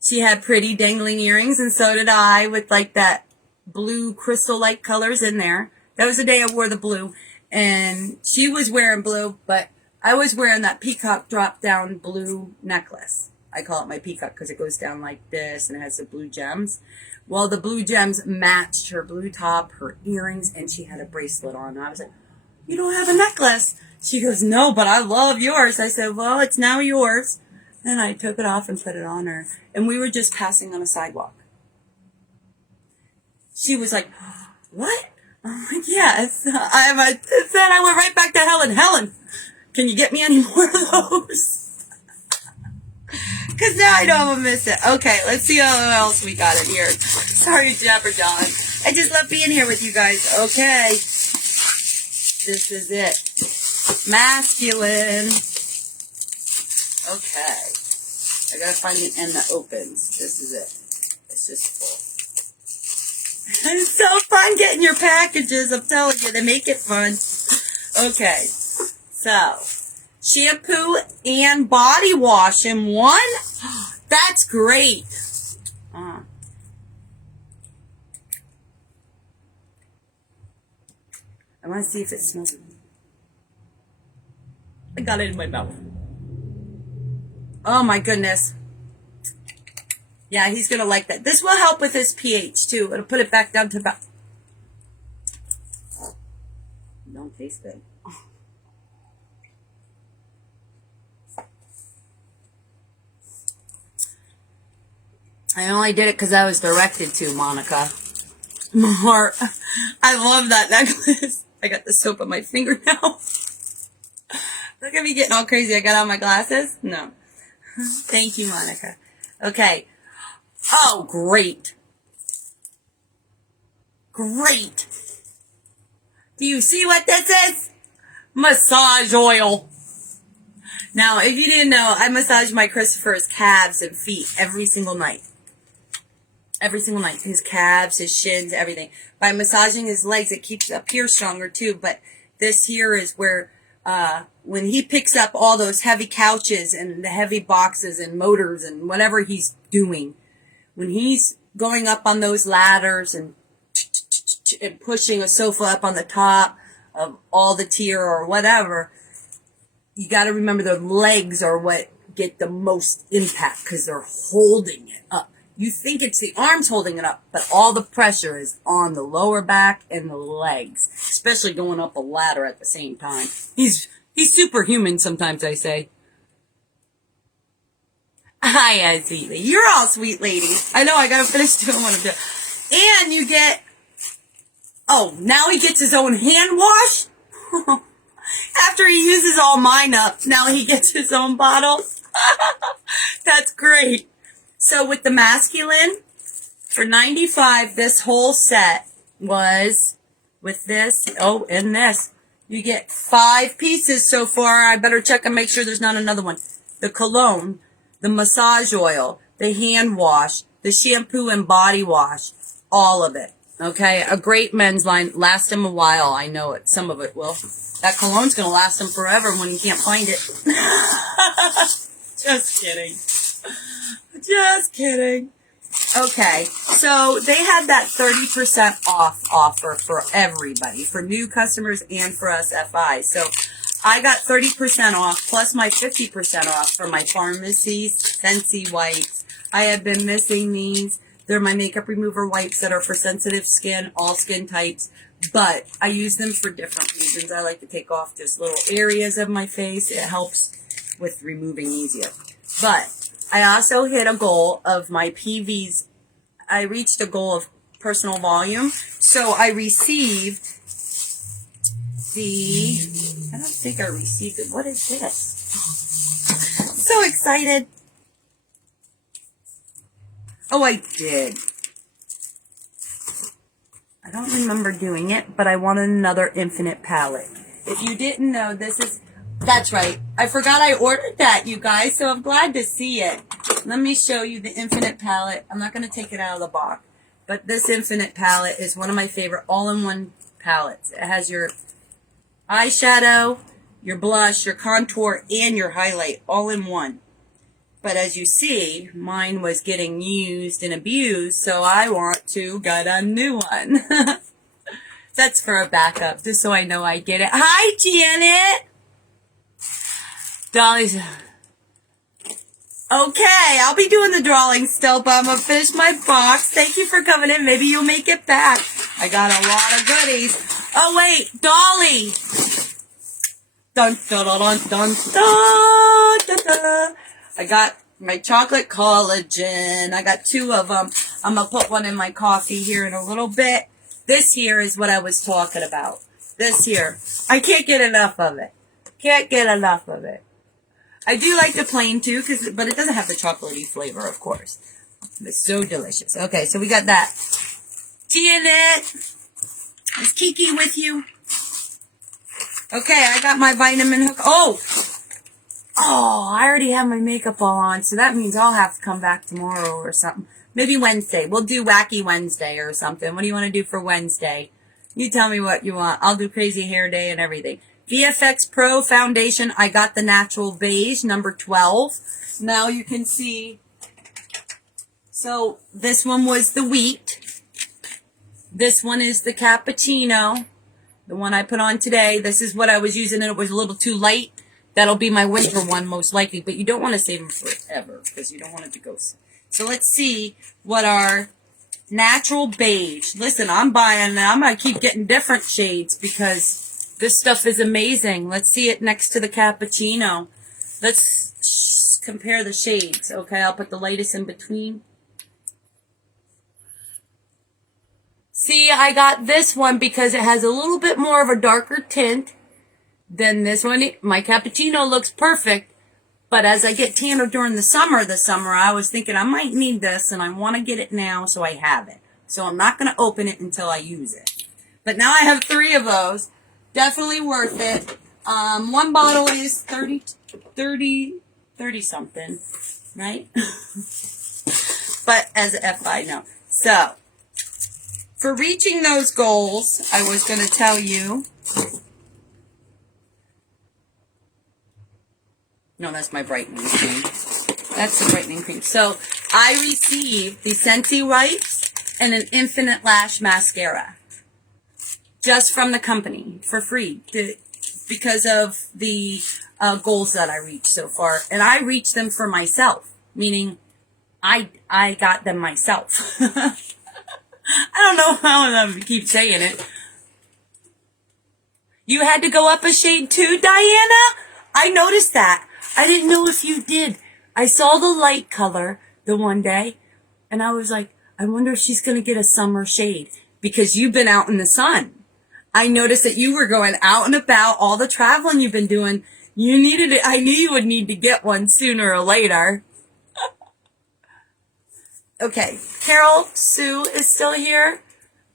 she had pretty dangling earrings, and so did I, with like that blue crystal-like colors in there. That was the day I wore the blue. And she was wearing blue, but I was wearing that peacock drop-down blue necklace. I call it my peacock because it goes down like this and it has the blue gems. Well, the blue gems matched her blue top, her earrings, and she had a bracelet on. And I was like, you don't have a necklace. She goes, no, but I love yours. I said, well, it's now yours. And I took it off and put it on her. And we were just passing on a sidewalk. She was like, what? I'm like, yes. Then I went right back to Helen. Helen, can you get me any more of those? Because now I know I'm going to miss it. Okay, let's see what else we got in here. Sorry, Jabber John. I just love being here with you guys. Okay. This is it. Masculine. Okay. I gotta find the end that opens. This is it. It's just full. It's so fun getting your packages. I'm telling you, they make it fun. Okay. So, shampoo and body wash in one? That's great. I want to see if it smells. I got it in my mouth. Oh my goodness. Yeah, he's going to like that. This will help with his pH too. It'll put it back down to about... Don't taste good. I only did it because I was directed to, Monica. More. I love that necklace. I got the soap on my finger now. Look at me getting all crazy. I got on my glasses? No. Thank you, Monica. Okay. Oh, great. Great. Do you see what this is? Massage oil. Now, if you didn't know, I massage my Christopher's calves and feet every single night. Every single night. His calves, his shins, everything. By massaging his legs, it keeps up here stronger too. But this here is where... when he picks up all those heavy couches and the heavy boxes and motors and whatever he's doing, when he's going up on those ladders and pushing a sofa up on the top of all the tier or whatever, you got to remember the legs are what get the most impact because they're holding it up. You think it's the arms holding it up, but all the pressure is on the lower back and the legs, especially going up a ladder at the same time. He's superhuman sometimes, I say. Hi, sweet lady. You're all sweet lady. I know, I gotta finish doing what I'm doing. And you get... Oh, now he gets his own hand wash? After he uses all mine up, now he gets his own bottles? That's great. So with the masculine, for $95, this whole set was with this, and this. You get 5 pieces so far. I better check and make sure there's not another one. The cologne, the massage oil, the hand wash, the shampoo and body wash, all of it. Okay, a great men's line. Last him a while. I know it. Some of it will. That cologne's going to last him forever when you can't find it. Just kidding. Just kidding. Okay, so they had that 30% off offer for everybody, for new customers and for us FI. So I got 30% off plus my 50% off for my Pharmacy's Scentsy wipes. I have been missing these. They're my makeup remover wipes that are for sensitive skin, all skin types, but I use them for different reasons. I like to take off just little areas of my face. It helps with removing easier. But I also hit a goal of my PVs. I reached a goal of personal volume. So I received I don't think I received it. What is this? I'm so excited. Oh, I did. I don't remember doing it, but I wanted another Infinite palette. If you didn't know, that's right. I forgot I ordered that, you guys, so I'm glad to see it. Let me show you the Infinite palette. I'm not going to take it out of the box, but this Infinite palette is one of my favorite all-in-one palettes. It has your eyeshadow, your blush, your contour, and your highlight all in one. But as you see, mine was getting used and abused, so I want to get a new one. That's for a backup, just so I know I get it. Hi, Janet! Dolly's... Okay, I'll be doing the drawing still, but I'm going to finish my box. Thank you for coming in. Maybe you'll make it back. I got a lot of goodies. Oh, wait, Dolly! Dun, dun, dun, dun, dun, dun, dun. I got my chocolate collagen. I got 2 of them. I'm going to put one in my coffee here in a little bit. This here is what I was talking about. This here. I can't get enough of it. Can't get enough of it. I do like the plain too, but it doesn't have the chocolatey flavor, of course. It's so delicious. Okay, so we got that. Janet! Is Kiki with you? Okay, I got my vitamin hook. Oh, I already have my makeup all on, so that means I'll have to come back tomorrow or something. Maybe Wednesday. We'll do Wacky Wednesday or something. What do you want to do for Wednesday? You tell me what you want. I'll do Crazy Hair Day and everything. VFX Pro Foundation. I got the Natural Beige, number 12. Now you can see. So this one was the wheat. This one is the cappuccino. The one I put on today. This is what I was using, and it was a little too light. That'll be my winter one, most likely. But you don't want to save them forever, because you don't want it to go. So let's see what our Natural Beige. Listen, I'm buying, I'm going to keep getting different shades, because this stuff is amazing. Let's see it next to the cappuccino. Let's compare the shades. Okay, I'll put the lightest in between. See, I got this one because it has a little bit more of a darker tint than this one. My cappuccino looks perfect, but as I get tanner during the summer, I was thinking I might need this, and I want to get it now so I have it. So I'm not going to open it until I use it. But now I have 3 of those. Definitely worth it. One bottle is 30 something, right? But as an FI, no. So, for reaching those goals, I was going to tell you. No, that's my brightening cream. That's the brightening cream. So, I received the Scentsy wipes and an Infinite Lash Mascara. Just from the company, for free. Because of the goals that I reached so far. And I reached them for myself. Meaning, I got them myself. I don't know how I keep saying it. You had to go up a shade too, Diana? I noticed that. I didn't know if you did. I saw the light color the one day, and I was like, I wonder if she's going to get a summer shade, because you've been out in the sun. I noticed that you were going out and about, all the traveling you've been doing. You needed it. I knew you would need to get one sooner or later. Okay, Carol Sue is still here.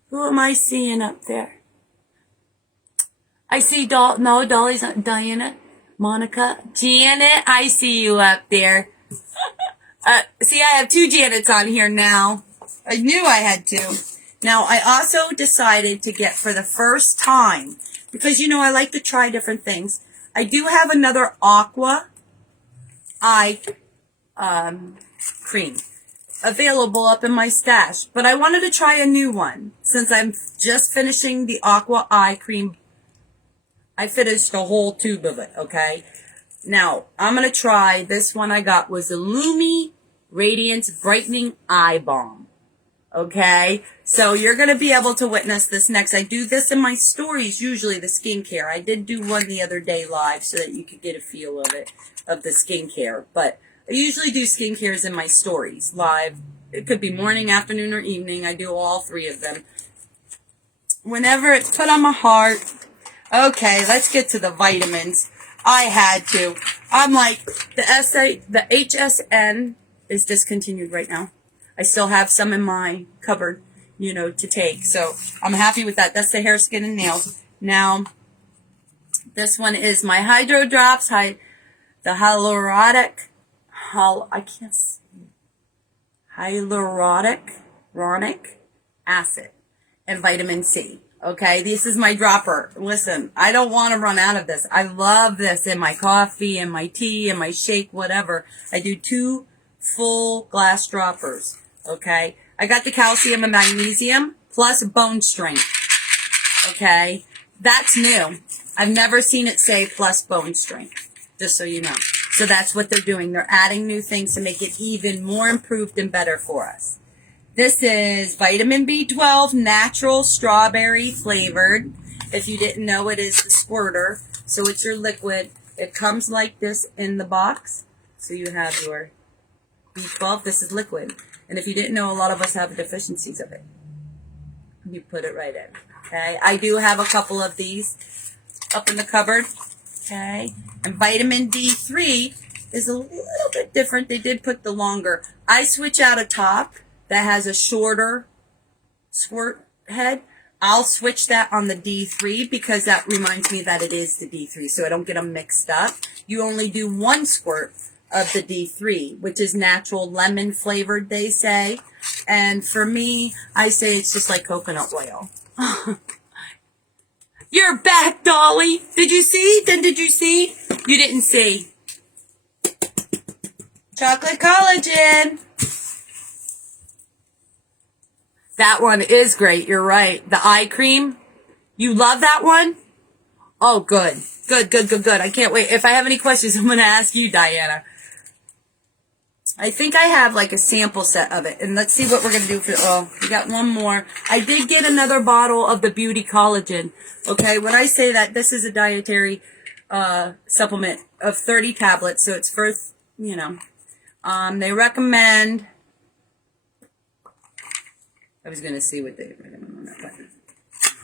Who am I seeing up there? I see Dolly's not Diana, Monica, Janet. I see you up there. See, I have 2 Janets on here now. I knew I had 2. Now, I also decided to get for the first time, because, you know, I like to try different things. I do have another Aqua eye cream available up in my stash, but I wanted to try a new one since I'm just finishing the Aqua eye cream. I finished a whole tube of it, okay? Now, I'm going to try this one I got was a Lumi Radiance Brightening Eye Balm. Okay, so you're going to be able to witness this next. I do this in my stories, usually the skincare. I did do one the other day live so that you could get a feel of it, of the skincare. But I usually do skincares in my stories live. It could be morning, afternoon, or evening. I do all three of them. Whenever it's put on my heart. Okay, let's get to the vitamins. I had to. I'm like, the HSN is discontinued right now. I still have some in my cupboard, you know, to take. So I'm happy with that. That's the hair, skin, and nails. Now, this one is my Hydro Drops, the hyaluronic acid and vitamin C. Okay, this is my dropper. Listen, I don't want to run out of this. I love this in my coffee, in my tea, in my shake, whatever. I do 2 full glass droppers. Okay, I got the calcium and magnesium plus bone strength. Okay, that's new. I've never seen it say plus bone strength, just so you know. So that's what they're doing. They're adding new things to make it even more improved and better for us. This is vitamin B12, natural strawberry flavored. If you didn't know, it is the squirter. So it's your liquid. It comes like this in the box. So you have your B12. This is liquid. And if you didn't know, a lot of us have deficiencies of it. You put it right in. Okay. I do have a couple of these up in the cupboard. Okay. And vitamin D3 is a little bit different. They did put the longer. I switch out a top that has a shorter squirt head. I'll switch that on the D3 because that reminds me that it is the D3, so I don't get them mixed up. You only do 1 squirt of the D3, which is natural lemon flavored, they say. And for me, I say it's just like coconut oil. You're back, Dolly. Did you see? Did you see? You didn't see. Chocolate collagen. That one is great. You're right. The eye cream. You love that one? Oh, good. Good. I can't wait. If I have any questions, I'm going to ask you, Diana. I think I have like a sample set of it. And let's see what we're going to do for, we got one more. I did get another bottle of the Beauty Collagen. Okay, when I say that, this is a dietary supplement of 30 tablets. So it's for, you know, they recommend, I was going to see what they recommend on that button.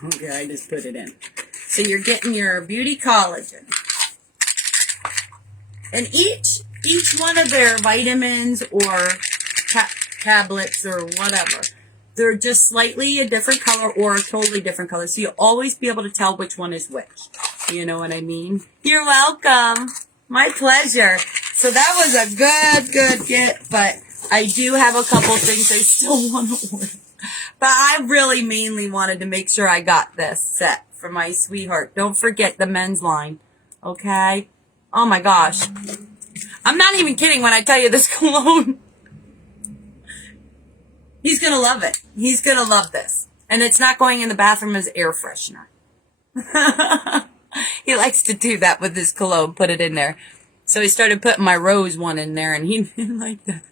Okay, I just put it in. So you're getting your Beauty Collagen. And each one of their vitamins or tablets or whatever, they're just slightly a different color or a totally different color. So you'll always be able to tell which one is which. You know what I mean? You're welcome. My pleasure. So that was a good get, but I do have a couple things I still want to order. But I really mainly wanted to make sure I got this set for my sweetheart. Don't forget the men's line. Okay? Oh my gosh. I'm not even kidding when I tell you this cologne. He's going to love it. He's going to love this. And it's not going in the bathroom as air freshener. He likes to do that with his cologne, put it in there. So he started putting my rose one in there and he didn't like that.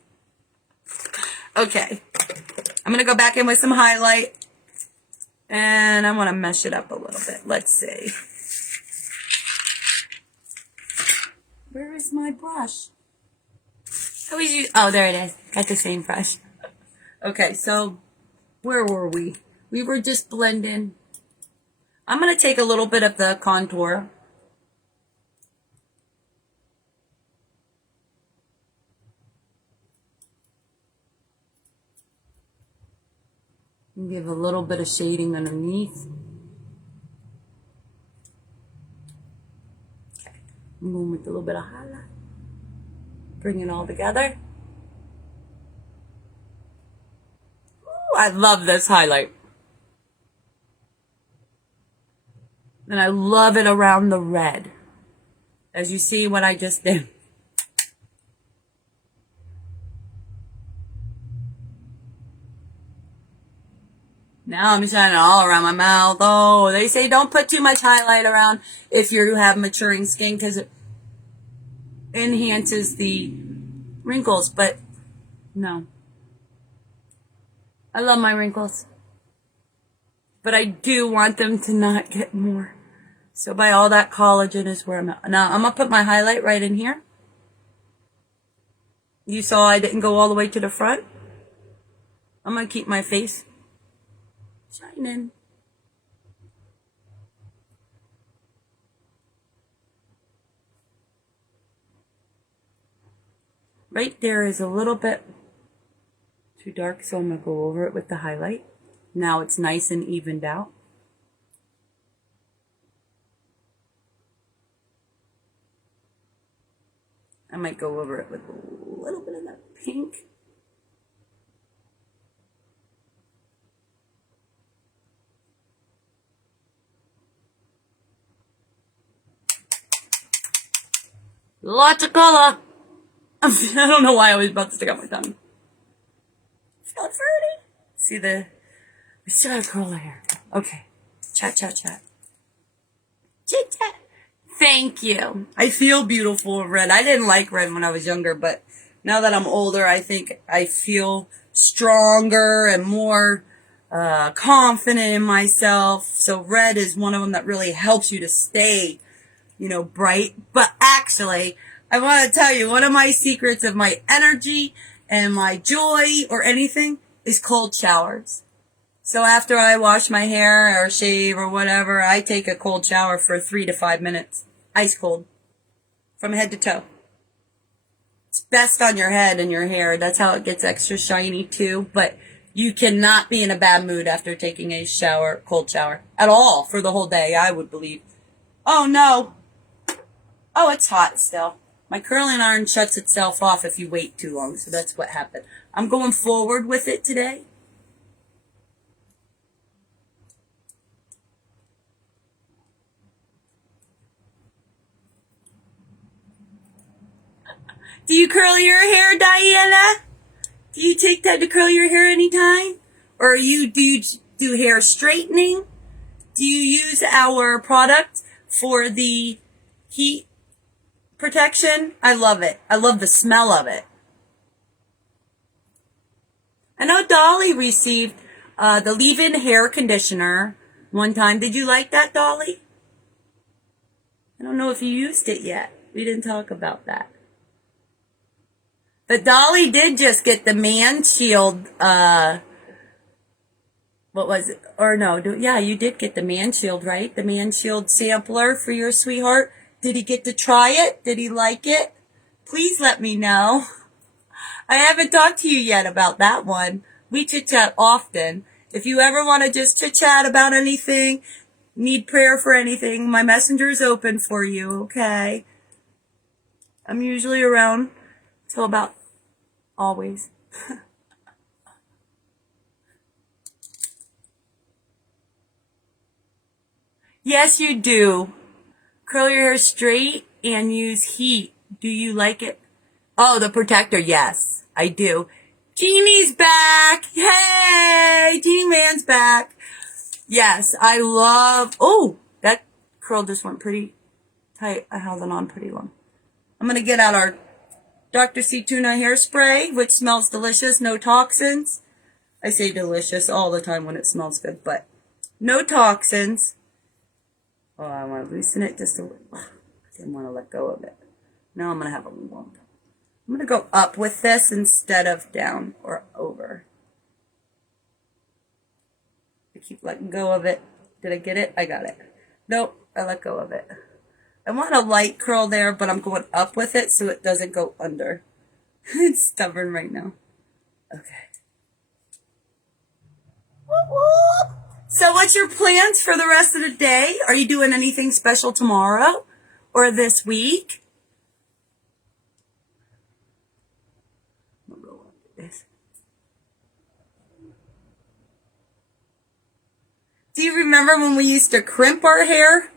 Okay. I'm going to go back in with some highlight. And I want to mesh it up a little bit. Let's see. Where is my brush? Oh, there it is. Got the same brush. Okay, so where were we? We were just blending. I'm going to take a little bit of the contour. And give a little bit of shading underneath. Okay, I'm going with a little bit of highlight. Bring it all together. Ooh, I love this highlight. And I love it around the red. As you see what I just did. Now I'm shining all around my mouth. Oh, they say don't put too much highlight around if you have maturing skin because it enhances the wrinkles, but no. I love my wrinkles, but I do want them to not get more. So by all that collagen is where I'm at. Now I'm going to put my highlight right in here. You saw I didn't go all the way to the front. I'm going to keep my face shining. Right there is a little bit too dark, so I'm going to go over it with the highlight. Now it's nice and evened out. I might go over it with a little bit of that pink. Lots of color. I don't know why I was about to stick out my tongue. Felt fruity. See I still gotta curl the hair. Okay. Chat, chat, chat. Chit chat. Thank you. I feel beautiful in red. I didn't like red when I was younger, but now that I'm older, I think I feel stronger and more confident in myself. So red is one of them that really helps you to stay, bright. But actually, I want to tell you, one of my secrets of my energy and my joy or anything is cold showers. So after I wash my hair or shave or whatever, I take a cold shower for 3 to 5 minutes. Ice cold. From head to toe. It's best on your head and your hair. That's how it gets extra shiny too. But you cannot be in a bad mood after taking a cold shower. At all for the whole day, I would believe. Oh no. Oh, it's hot still. My curling iron shuts itself off if you wait too long. So that's what happened. I'm going forward with it today. Do you curl your hair, Diana? Do you take that to curl your hair anytime? Or do you do hair straightening? Do you use our product for the heat protection? I love it. I love the smell of it. I know Dolly received the leave-in hair conditioner one time. Did you like that, Dolly? I don't know if you used it yet. We didn't talk about that. But Dolly did just get the Man Shield, what was it? Or no, yeah, you did get the Man Shield, right? The Man Shield sampler for your sweetheart. Did he get to try it? Did he like it? Please let me know. I haven't talked to you yet about that one. We chit-chat often. If you ever want to just chit-chat about anything, need prayer for anything, my messenger is open for you, okay? I'm usually around till about always. Yes, you do. Curl your hair straight and use heat. Do you like it? Oh, the protector. Yes, I do. Jeannie's back. Hey, Jeannie Man's back. Yes, I love. Oh, that curl just went pretty tight. I held it on pretty long. I'm going to get out our Dr. C Tuna hairspray, which smells delicious, no toxins. I say delicious all the time when it smells good, but no toxins. Oh, I want to loosen it just a little. I didn't want to let go of it. Now I'm going to have a lump. I'm going to go up with this instead of down or over. I keep letting go of it. Did I get it? I got it. Nope, I let go of it. I want a light curl there, but I'm going up with it so it doesn't go under. It's stubborn right now. Okay. Whoop, whoop. So what's your plans for the rest of the day? Are you doing anything special tomorrow or this week? Do you remember when we used to crimp our hair?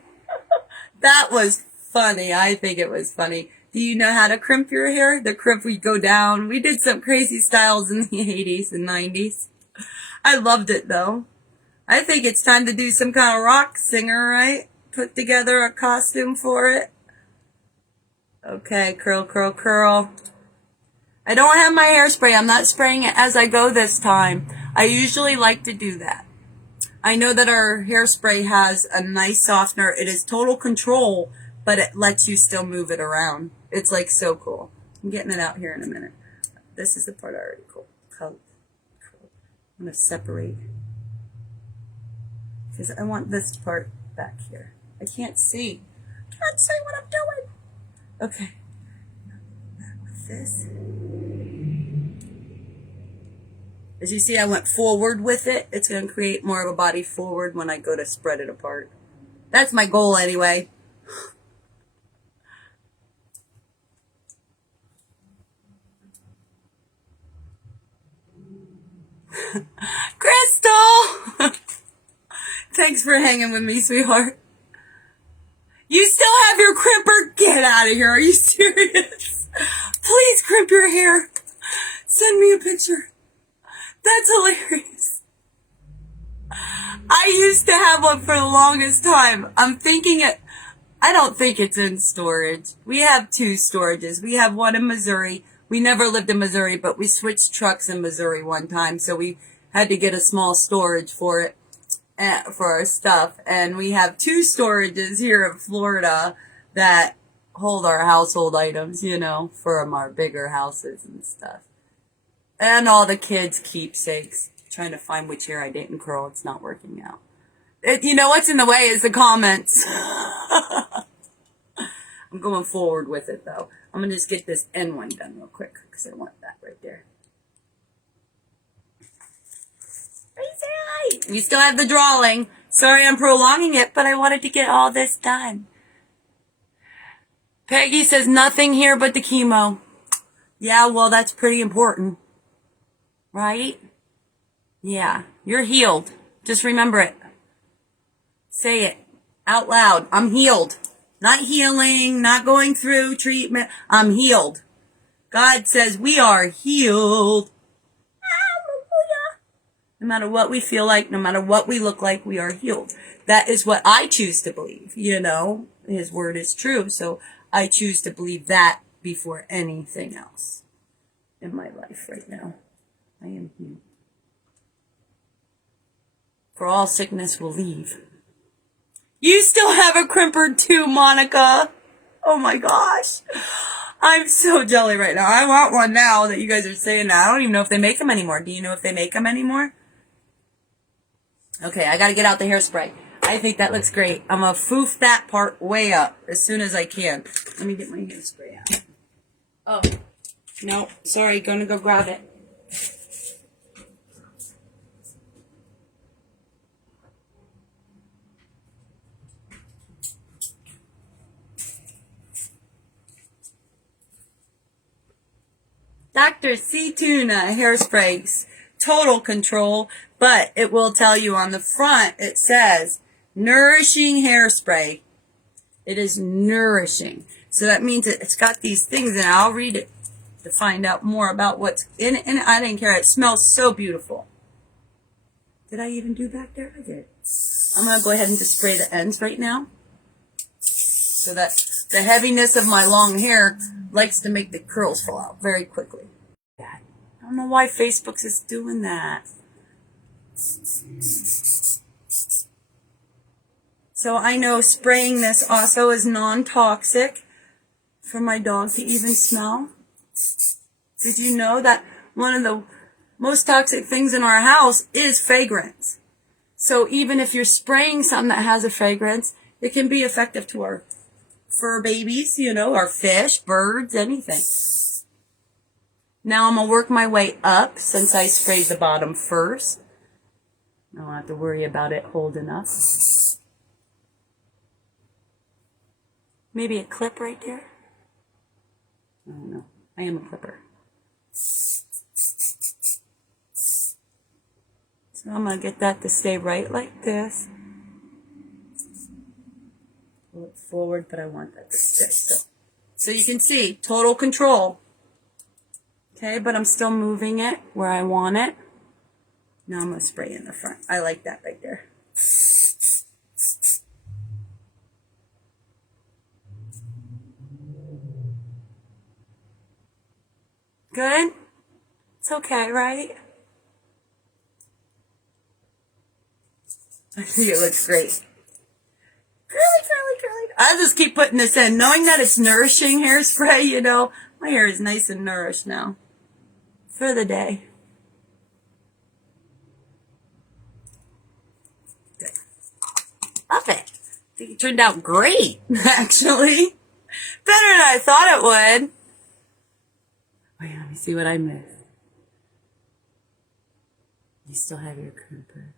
That was funny. I think it was funny. Do you know how to crimp your hair? The crimp would go down. We did some crazy styles in the 80s and 90s. I loved it though. I think it's time to do some kind of rock singer, right? Put together a costume for it. Okay, curl, curl, curl. I don't have my hairspray. I'm not spraying it as I go this time. I usually like to do that. I know that our hairspray has a nice softener. It is total control, but it lets you still move it around. It's like so cool. I'm getting it out here in a minute. This is the part I already cut. I'm going to separate because I want this part back here. I can't see. Can't see what I'm doing. Okay. With this. As you see, I went forward with it. It's going to create more of a body forward when I go to spread it apart. That's my goal anyway. Crystal! Thanks for hanging with me, sweetheart. You still have your crimper? Get out of here. Are you serious? Please crimp your hair. Send me a picture. That's hilarious. I used to have one for the longest time. I'm thinking it. I don't think it's in storage. We have two storages. We have one in Missouri. We never lived in Missouri, but we switched trucks in Missouri one time, so we had to get a small storage for it, for our stuff. And we have two storages here in Florida that hold our household items, you know, from our bigger houses and stuff. And all the kids' keepsakes. Trying to find which hair I didn't curl. It's not working out. You know what's in the way is the comments. I'm going forward with it though. I'm going to just get this end one done real quick because I want that right there. We still have the drawing. Sorry I'm prolonging it, but I wanted to get all this done. Peggy says nothing here but the chemo. Yeah, well, that's pretty important. Right? Yeah, you're healed. Just remember it. Say it out loud. I'm healed. Not healing, not going through treatment. I'm healed. God says we are healed. Hallelujah. No matter what we feel like, no matter what we look like, we are healed. That is what I choose to believe. You know, His word is true. So I choose to believe that before anything else in my life right now. I am healed. For all sickness will leave. You still have a crimper too, Monica. Oh my gosh. I'm so jelly right now. I want one now that you guys are saying that. I don't even know if they make them anymore. Do you know if they make them anymore? Okay, I gotta get out the hairspray. I think that looks great. I'm gonna foof that part way up as soon as I can. Let me get my hairspray out. Oh, no, sorry, gonna go grab it. Dr. C. Tuna hairsprays, total control, but it will tell you on the front, it says, nourishing hairspray. It is nourishing. So that means it's got these things, and I'll read it to find out more about what's in it. And I didn't care. It smells so beautiful. Did I even do back there? I did. I'm going to go ahead and just spray the ends right now. So that the heaviness of my long hair likes to make the curls fall out very quickly. I don't know why Facebook is doing that. So I know spraying this also is non-toxic for my dog to even smell. Did you know that one of the most toxic things in our house is fragrance? So even if you're spraying something that has a fragrance, it can be effective to our fur babies, you know, our fish, birds, anything. Now I'm going to work my way up since I sprayed the bottom first. I don't have to worry about it holding up. Maybe a clip right there? I don't know. I am a clipper. So I'm going to get that to stay right like this. pull it forward, but I want that to stick. So you can see, total control. Okay, but I'm still moving it where I want it. Now I'm going to spray in the front. I like that right there. Good? It's okay, right? I think it looks great. Curly, curly, curly. I'll just keep putting this in, knowing that it's nourishing hairspray, you know. My hair is nice and nourished now for the day. Good. Love it. I think it turned out great, actually. Better than I thought it would. Wait, let me see what I missed. You still have your Cooper.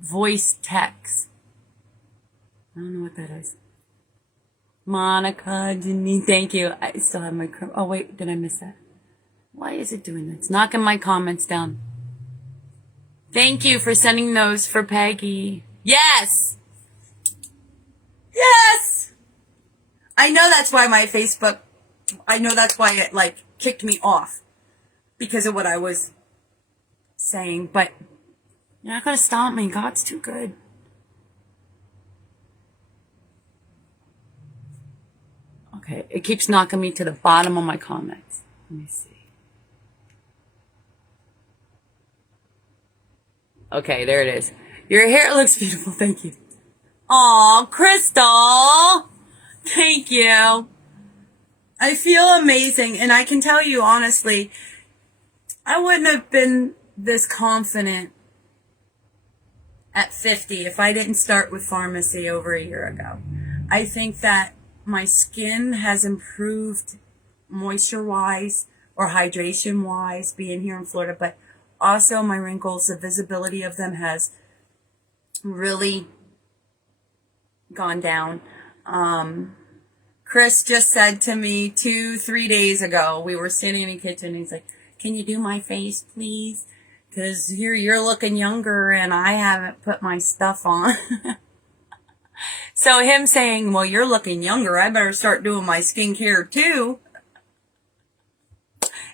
Voice text. I don't know what that is. Monica, Janine, thank you. I still have my... Oh, wait, did I miss that? Why is it doing that? It's knocking my comments down. Thank you for sending those for Peggy. Yes! Yes! I know that's why my Facebook... I know that's why it, like, kicked me off. Because of what I was saying, but... You're not gonna stop me. God's too good. Okay, it keeps knocking me to the bottom of my comments. Let me see. Okay, there it is. Your hair looks beautiful. Thank you. Aw, Crystal. Thank you. I feel amazing. And I can tell you honestly, I wouldn't have been this confident at 50 if I didn't start with pharmacy over a year ago. I think that my skin has improved moisture-wise or hydration-wise being here in Florida, but also my wrinkles, the visibility of them has really gone down. Chris just said to me 2-3 days ago, we were sitting in the kitchen, and he's like, can you do my face, please? Because here you're looking younger and I haven't put my stuff on. So him saying, well, you're looking younger, I better start doing my skincare too.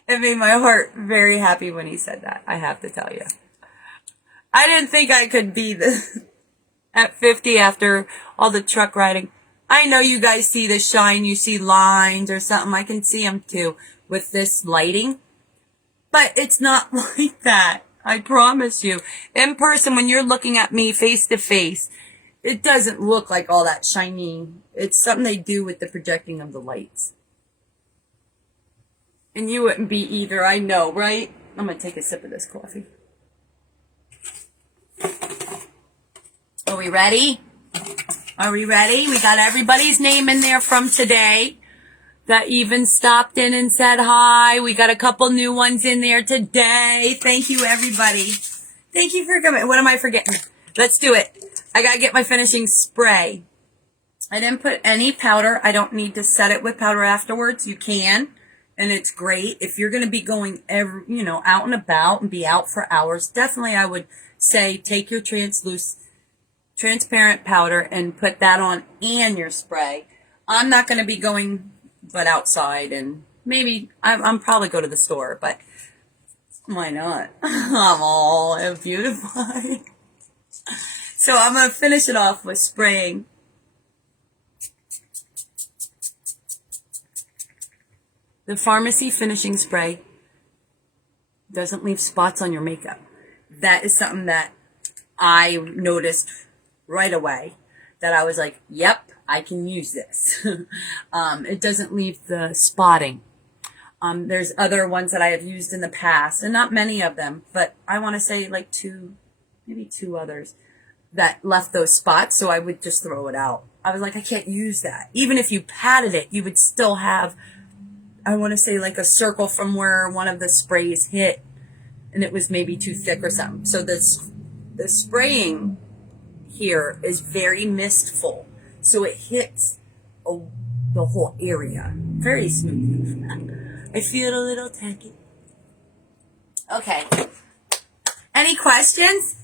It made my heart very happy when he said that, I have to tell you. I didn't think I could be this at 50 after all the truck riding. I know you guys see the shine, you see lines or something. I can see them too with this lighting. But it's not like that. I promise you. In person, when you're looking at me face to face, it doesn't look like all that shiny. It's something they do with the projecting of the lights. And you wouldn't be either, I know, right? I'm going to take a sip of this coffee. Are we ready? Are we ready? We got everybody's name in there from today that even stopped in and said hi. We got a couple new ones in there today. Thank you, everybody. Thank you for coming. What am I forgetting? Let's do it. I got to get my finishing spray. I didn't put any powder. I don't need to set it with powder afterwards. You can, and it's great. If you're going to be going out and about and be out for hours, definitely I would say take your transparent powder and put that on and your spray. I'm not going to be going but outside, and maybe I'm probably go to the store, but why not? I'm all beautified. So I'm going to finish it off with spraying. The pharmacy finishing spray doesn't leave spots on your makeup. That is something that I noticed right away, that I was like, yep, I can use this. It doesn't leave the spotting. There's other ones that I have used in the past, and not many of them, but I want to say like maybe two others that left those spots, so I would just throw it out. I was like, I can't use that. Even if you patted it, you would still have, I want to say like a circle from where one of the sprays hit, and it was maybe too thick or something. So the spraying here is very mistful, so it hits the whole area very smooth. I feel a little tacky. Okay. Any questions?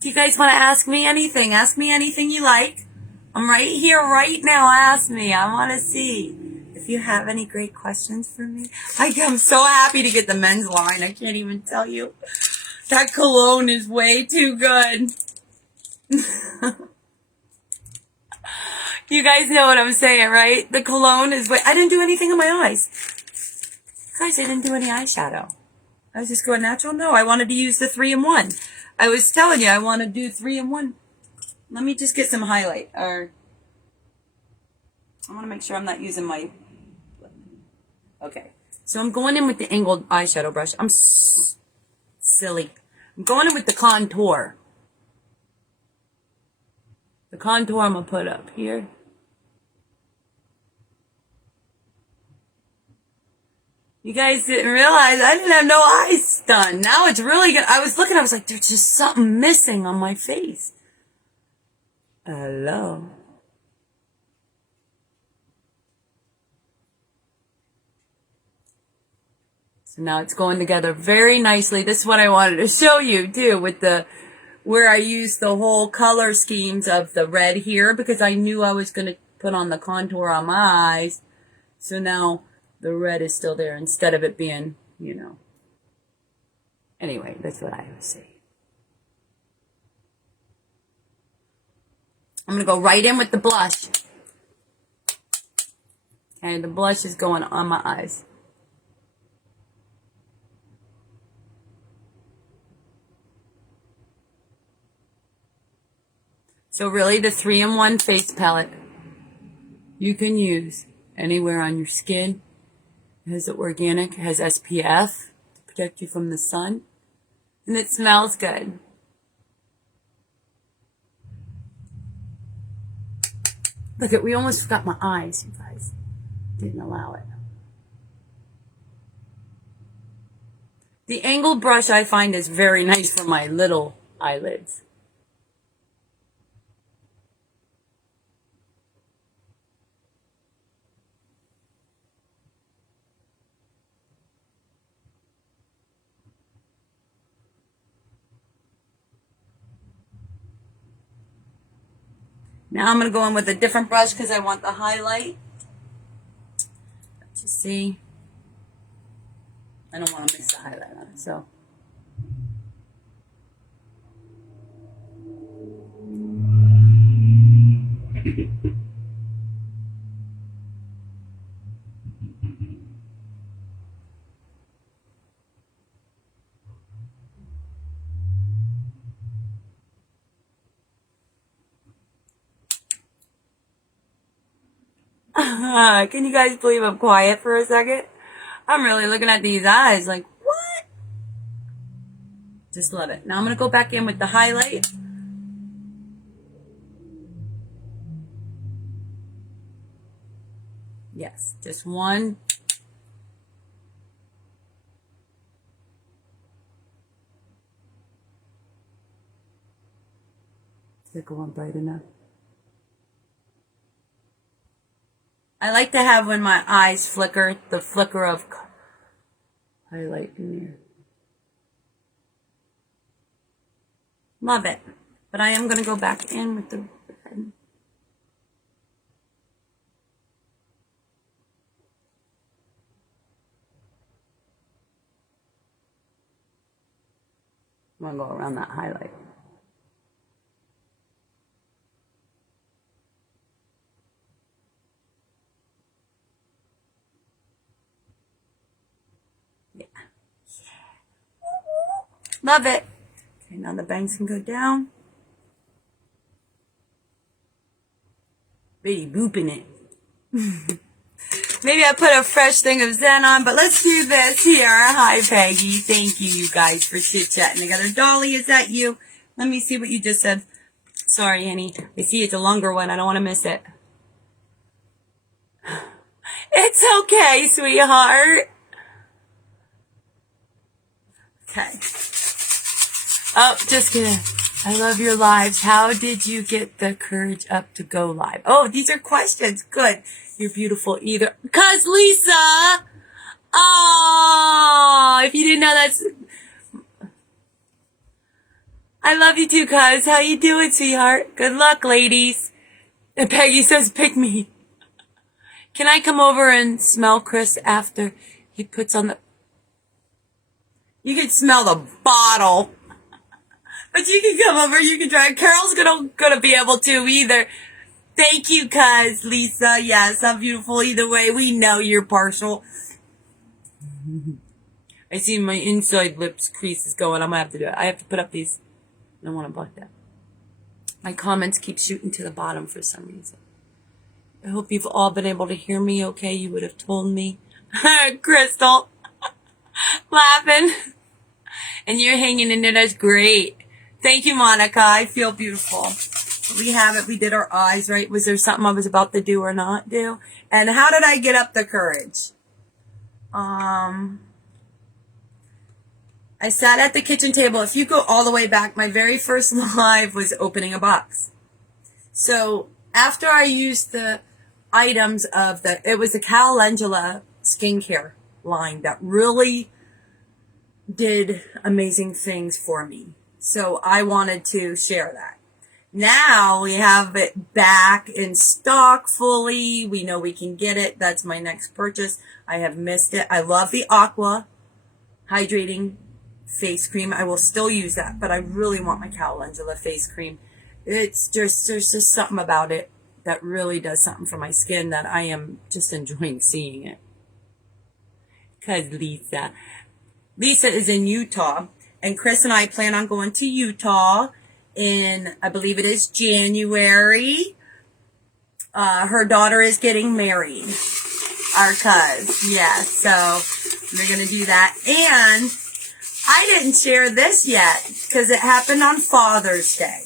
Do you guys want to ask me anything? Ask me anything you like. I'm right here right now. Ask me. I want to see if you have any great questions for me. I'm so happy to get the men's line. I can't even tell you. That cologne is way too good. You guys know what I'm saying, right? The cologne is way... I didn't do anything on my eyes. Guys, I didn't do any eyeshadow. I was just going natural. No, I wanted to use the 3-in-1. I was telling you, I want to do 3-in-1. Let me just get some highlight. Or I want to make sure I'm not using my... Okay. So I'm going in with the angled eyeshadow brush. I'm silly. I'm going in with the contour. The contour I'm going to put up here. You guys didn't realize I didn't have no eyes done. Now it's really good. I was looking, I was like, there's just something missing on my face. Hello. So now it's going together very nicely. This is what I wanted to show you too, with the, where I used the whole color schemes of the red here, because I knew I was going to put on the contour on my eyes. So now the red is still there instead of it being, you know. Anyway, that's what I was saying. I'm going to go right in with the blush. And the blush is going on my eyes. So really the 3-in-1 face palette you can use anywhere on your skin. It has organic, it has SPF to protect you from the sun. And it smells good. Look at, we almost forgot my eyes, you guys. Didn't allow it. The angled brush I find is very nice for my little eyelids. Now I'm going to go in with a different brush because I want the highlight. Just see. I don't want to mix the highlight on it, so. Can you guys believe I'm quiet for a second? I'm really looking at these eyes like, what? Just love it. Now I'm going to go back in with the highlight. Yes, just one. Is it going bright enough? I like to have when my eyes flicker, the flicker of highlight in here. Love it. But I am going to go back in with the red. I'm going to go around that highlight. Yeah. Love it. Okay, now the bangs can go down. Really booping it. Maybe I put a fresh thing of Zen on, but let's do this here. Hi, Peggy. Thank you, you guys, for chit-chatting together. Dolly, is that you? Let me see what you just said. Sorry, Annie. I see it's a longer one. I don't want to miss it. It's okay, sweetheart. Okay. Oh, just kidding. I love your lives. How did you get the courage up to go live? Oh, these are questions. Good. You're beautiful either. 'Cause Lisa. Oh, if you didn't know, that's... I love you too, cuz. How you doing, sweetheart? Good luck, ladies. And Peggy says, pick me. Can I come over and smell Chris after he puts on the... You can smell the bottle. But you can come over, you can try. Carol's gonna be able to either. Thank you, cuz, Lisa. Yes, I'm beautiful either way. We know you're partial. I see my inside lips crease is going. I'm gonna have to do it. I have to put up these. I don't want to block that. My comments keep shooting to the bottom for some reason. I hope you've all been able to hear me okay. You would have told me. Crystal. Laughing. And you're hanging in there. That's great. Thank you, Monica. I feel beautiful. We have it. We did our eyes, right? Was there something I was about to do or not do? And how did I get up the courage? I sat at the kitchen table. If you go all the way back, my very first live was opening a box. So after I used the items of it was the Calendula skincare line that really did amazing things for me. So I wanted to share that. Now we have it back in stock fully. We know we can get it. That's my next purchase. I have missed it. I love the Aqua hydrating face cream. I will still use that, but I really want my Calendula face cream. There's just something about it that really does something for my skin that I am just enjoying seeing it. Because Lisa is in Utah, and Chris and I plan on going to Utah in, I believe it is January. Her daughter is getting married. Our cuz. Yes, so we're going to do that. And I didn't share this yet because it happened on Father's Day.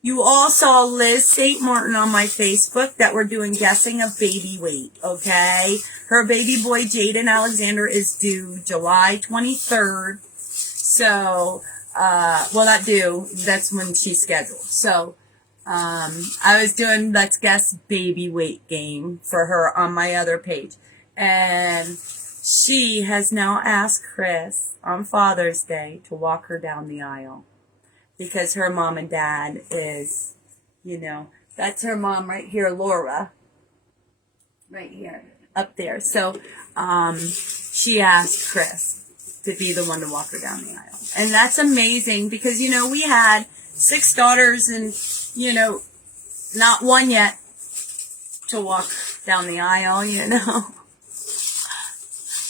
You all saw Liz St. Martin on my Facebook that we're doing guessing of baby weight, okay? Her baby boy, Jaden Alexander, is due July 23rd. So, well, not due. That's when she's scheduled. So, I was doing Let's Guess Baby Weight game for her on my other page. And she has now asked Chris on Father's Day to walk her down the aisle. Because her mom and dad is, that's her mom right here, Laura. Right here, up there. So, she asked Chris to be the one to walk her down the aisle. And that's amazing because, we had 6 daughters and, not one yet to walk down the aisle,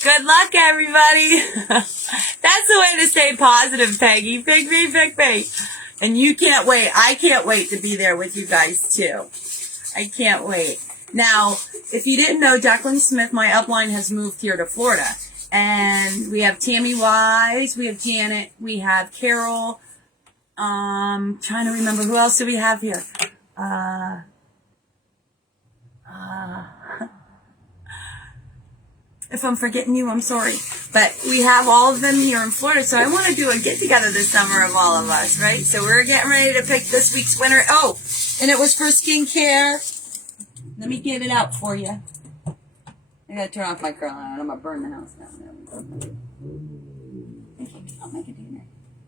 Good luck, everybody. That's the way to stay positive, Peggy. Pick me, pick me. And you can't wait. I can't wait to be there with you guys, too. I can't wait. Now, if you didn't know, Jacqueline Smith, my upline, has moved here to Florida. And we have Tammy Wise, we have Janet, we have Carol. Trying to remember, who else do we have here? If I'm forgetting you, I'm sorry. But we have all of them here in Florida, so I want to do a get-together this summer of all of us, right? So we're getting ready to pick this week's winner. Oh, and it was for skincare. Let me get it out for you. I got to turn off my curl iron. I'm going to burn the house down. I'll make it dinner.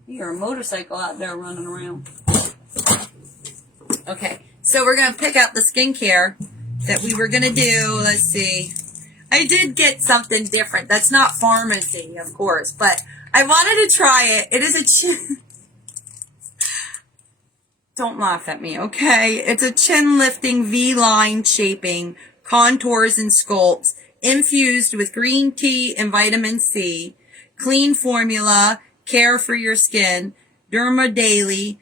You're a motorcycle out there running around. Okay, so we're going to pick out the skincare that we were going to do. Let's see. I did get something different. That's not pharmacy, of course, but I wanted to try it. It is a chin. Don't laugh at me, okay? It's a chin lifting V-line shaping, contours and sculpts, infused with green tea and vitamin C, clean formula, care for your skin, Derma Daily,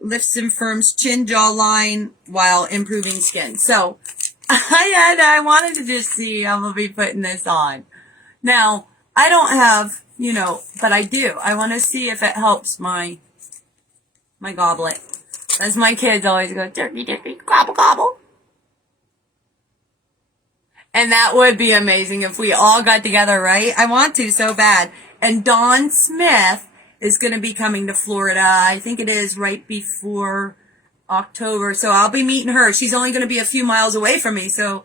lifts and firms chin jawline while improving skin. So, I wanted to just see, I'm going to be putting this on. Now, I don't have, but I do. I want to see if it helps my goblet. As my kids always go, turkey, turkey, gobble, gobble. And that would be amazing if we all got together, right? I want to so bad. And Dawn Smith is going to be coming to Florida. I think it is right before October, so I'll be meeting her. She's only going to be a few miles away from me, so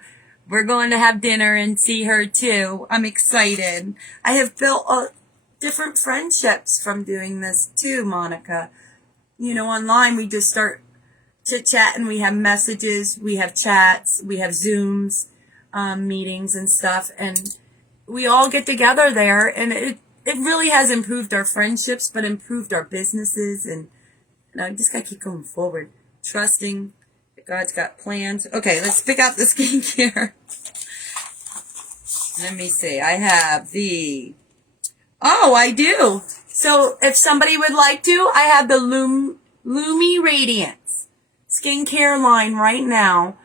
we're going to have dinner and see her too. I'm excited. I have built different friendships from doing this too, Monica. online we just start chit-chatting. We have messages, we have chats, we have Zooms, meetings and stuff, and we all get together there, and it really has improved our friendships, but improved our businesses, and I just gotta keep going forward, trusting that God's got plans. Okay, let's pick out the skincare. Let me see. I have I do. So if somebody would like to, I have the Lumi Radiance skincare line right now.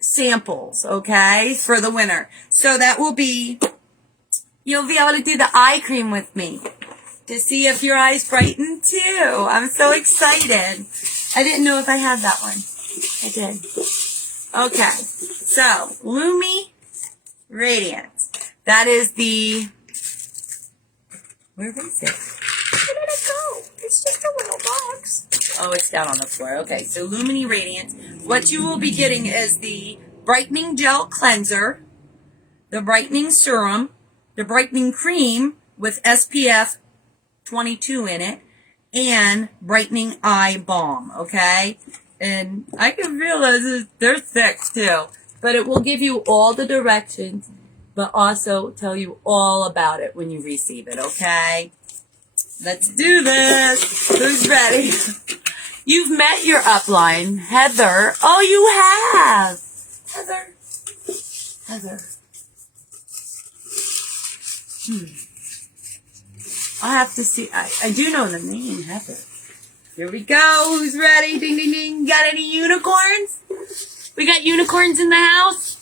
Samples, okay, for the winter. So that will be, you'll be able to do the eye cream with me to see if your eyes brighten too. I'm so excited. I didn't know if I had that one. I did. Okay, so Lumi Radiance. That is the, where is it? Where did it go? It's just a little box. Oh, it's down on the floor. Okay, so Lumi Radiance. What you will be getting is the brightening gel cleanser, the brightening serum, the brightening cream with SPF 22 in it, and brightening eye balm, okay? And I can realize they're thick too, but it will give you all the directions, but also tell you all about it when you receive it, okay? Let's do this. Who's ready? You've met your upline, Heather. Oh, you have. Heather. I'll have to see. I do know the name, Heather. Here we go. Who's ready? Ding, ding, ding. Got any unicorns? We got unicorns in the house?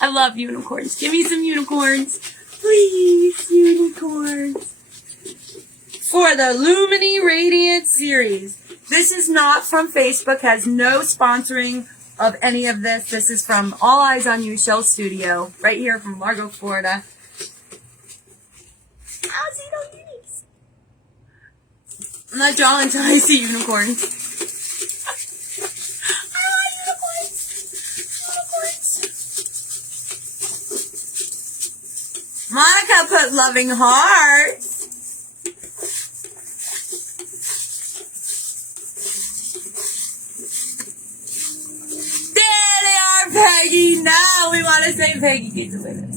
I love unicorns. Give me some unicorns. Please, unicorns. For the Lumi Radiance series. This is not from Facebook, has no sponsoring of any of this. This is from All Eyes on You Show Studio, right here from Largo, Florida. I'll see no uniques. I'm not drawing until I see unicorns. I like unicorns. Monica put loving hearts. Peggy, no, we want to say Peggy gets a winner.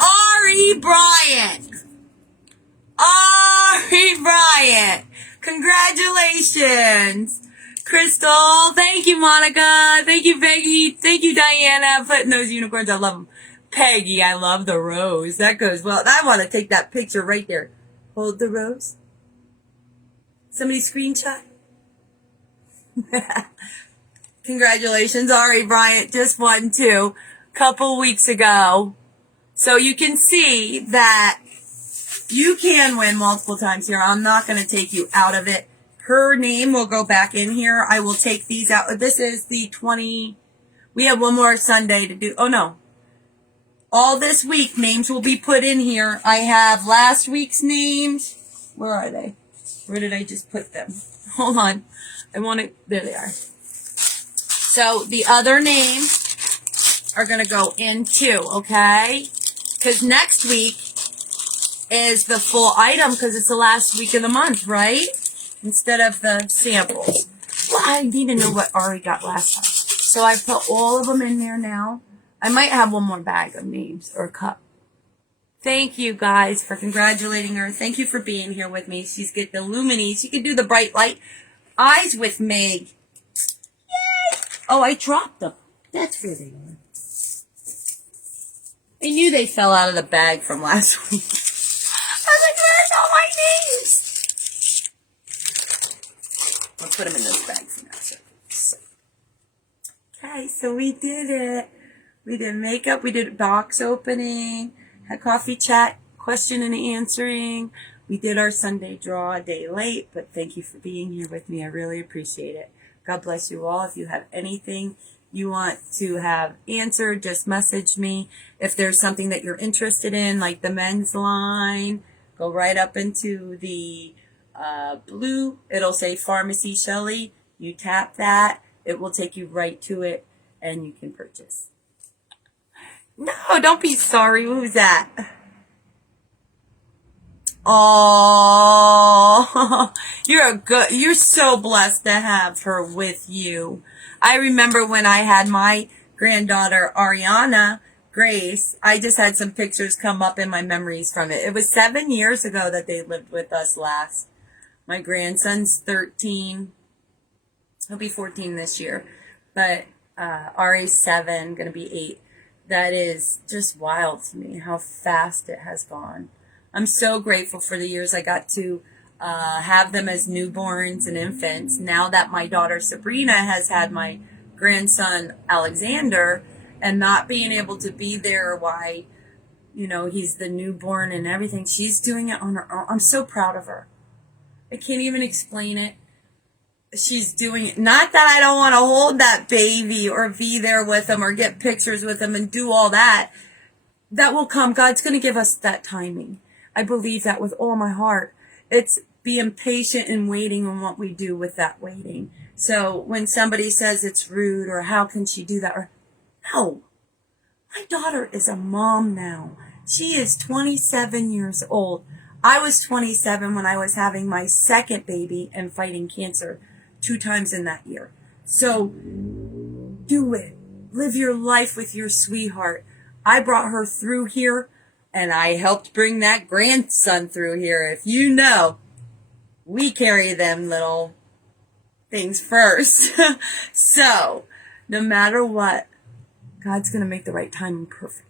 Ari Bryant. Congratulations. Crystal, thank you, Monica. Thank you, Peggy. Thank you, Diana, putting those unicorns. I love them. Peggy, I love the rose. That goes well. I want to take that picture right there. Hold the rose. Somebody screenshot. Congratulations, Ari Bryant just won too, a couple weeks ago. So you can see that you can win multiple times here. I'm not going to take you out of it. Her name will go back in here. I will take these out. This is the 20. We have one more Sunday to do. Oh, no. All this week, names will be put in here. I have last week's names. Where are they? Where did I just put them? Hold on. There they are. So the other names are going to go in too, okay? Because next week is the full item because it's the last week of the month, right? Instead of the samples. Well, I need to know what Ari got last time. So I put all of them in there now. I might have one more bag of names or cup. Thank you guys for congratulating her. Thank you for being here with me. She's get the Lumini. She can do the bright light eyes with Meg. Yay! Oh, I dropped them. That's where they were. I knew they fell out of the bag from last week. I was like, where's all my names? I'll put them in this bag for now. Okay, so we did it. We did makeup. We did box opening. Had coffee chat, question and answering. We did our Sunday draw a day late, but thank you for being here with me. I really appreciate it. God bless you all. If you have anything you want to have answered, just message me. If there's something that you're interested in, like the men's line, go right up into the blue. It'll say Pharmacy Shelly. You tap that. It will take you right to it, and you can purchase. No, don't be sorry. Who's that? Oh, you're so blessed to have her with you. I remember when I had my granddaughter, Ariana Grace, I just had some pictures come up in my memories from it. It was 7 years ago that they lived with us last. My grandson's 13. He'll be 14 this year. But Ari's 7, going to be 8. That is just wild to me how fast it has gone. I'm so grateful for the years I got to have them as newborns and infants. Now that my daughter Sabrina has had my grandson Alexander, and not being able to be there while, he's the newborn and everything, she's doing it on her own. I'm so proud of her. I can't even explain it. She's doing it. Not that I don't want to hold that baby or be there with him or get pictures with him and do all that. That will come. God's going to give us that timing. I believe that with all my heart. It's being patient and waiting on what we do with that waiting. So when somebody says it's rude or how can she do that, or no, my daughter is a mom now. She is 27 years old. I was 27 when I was having my second baby and fighting cancer 2 times in that year. So do it. Live your life with your sweetheart. I brought her through here, and I helped bring that grandson through here. If you know, we carry them little things first. So no matter what, God's going to make the right timing perfect.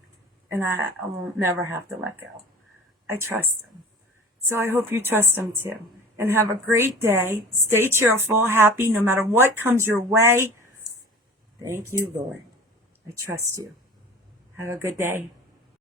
And I won't never have to let go. I trust him. So I hope you trust him too. And have a great day. Stay cheerful, happy, no matter what comes your way. Thank you, Lord. I trust you. Have a good day.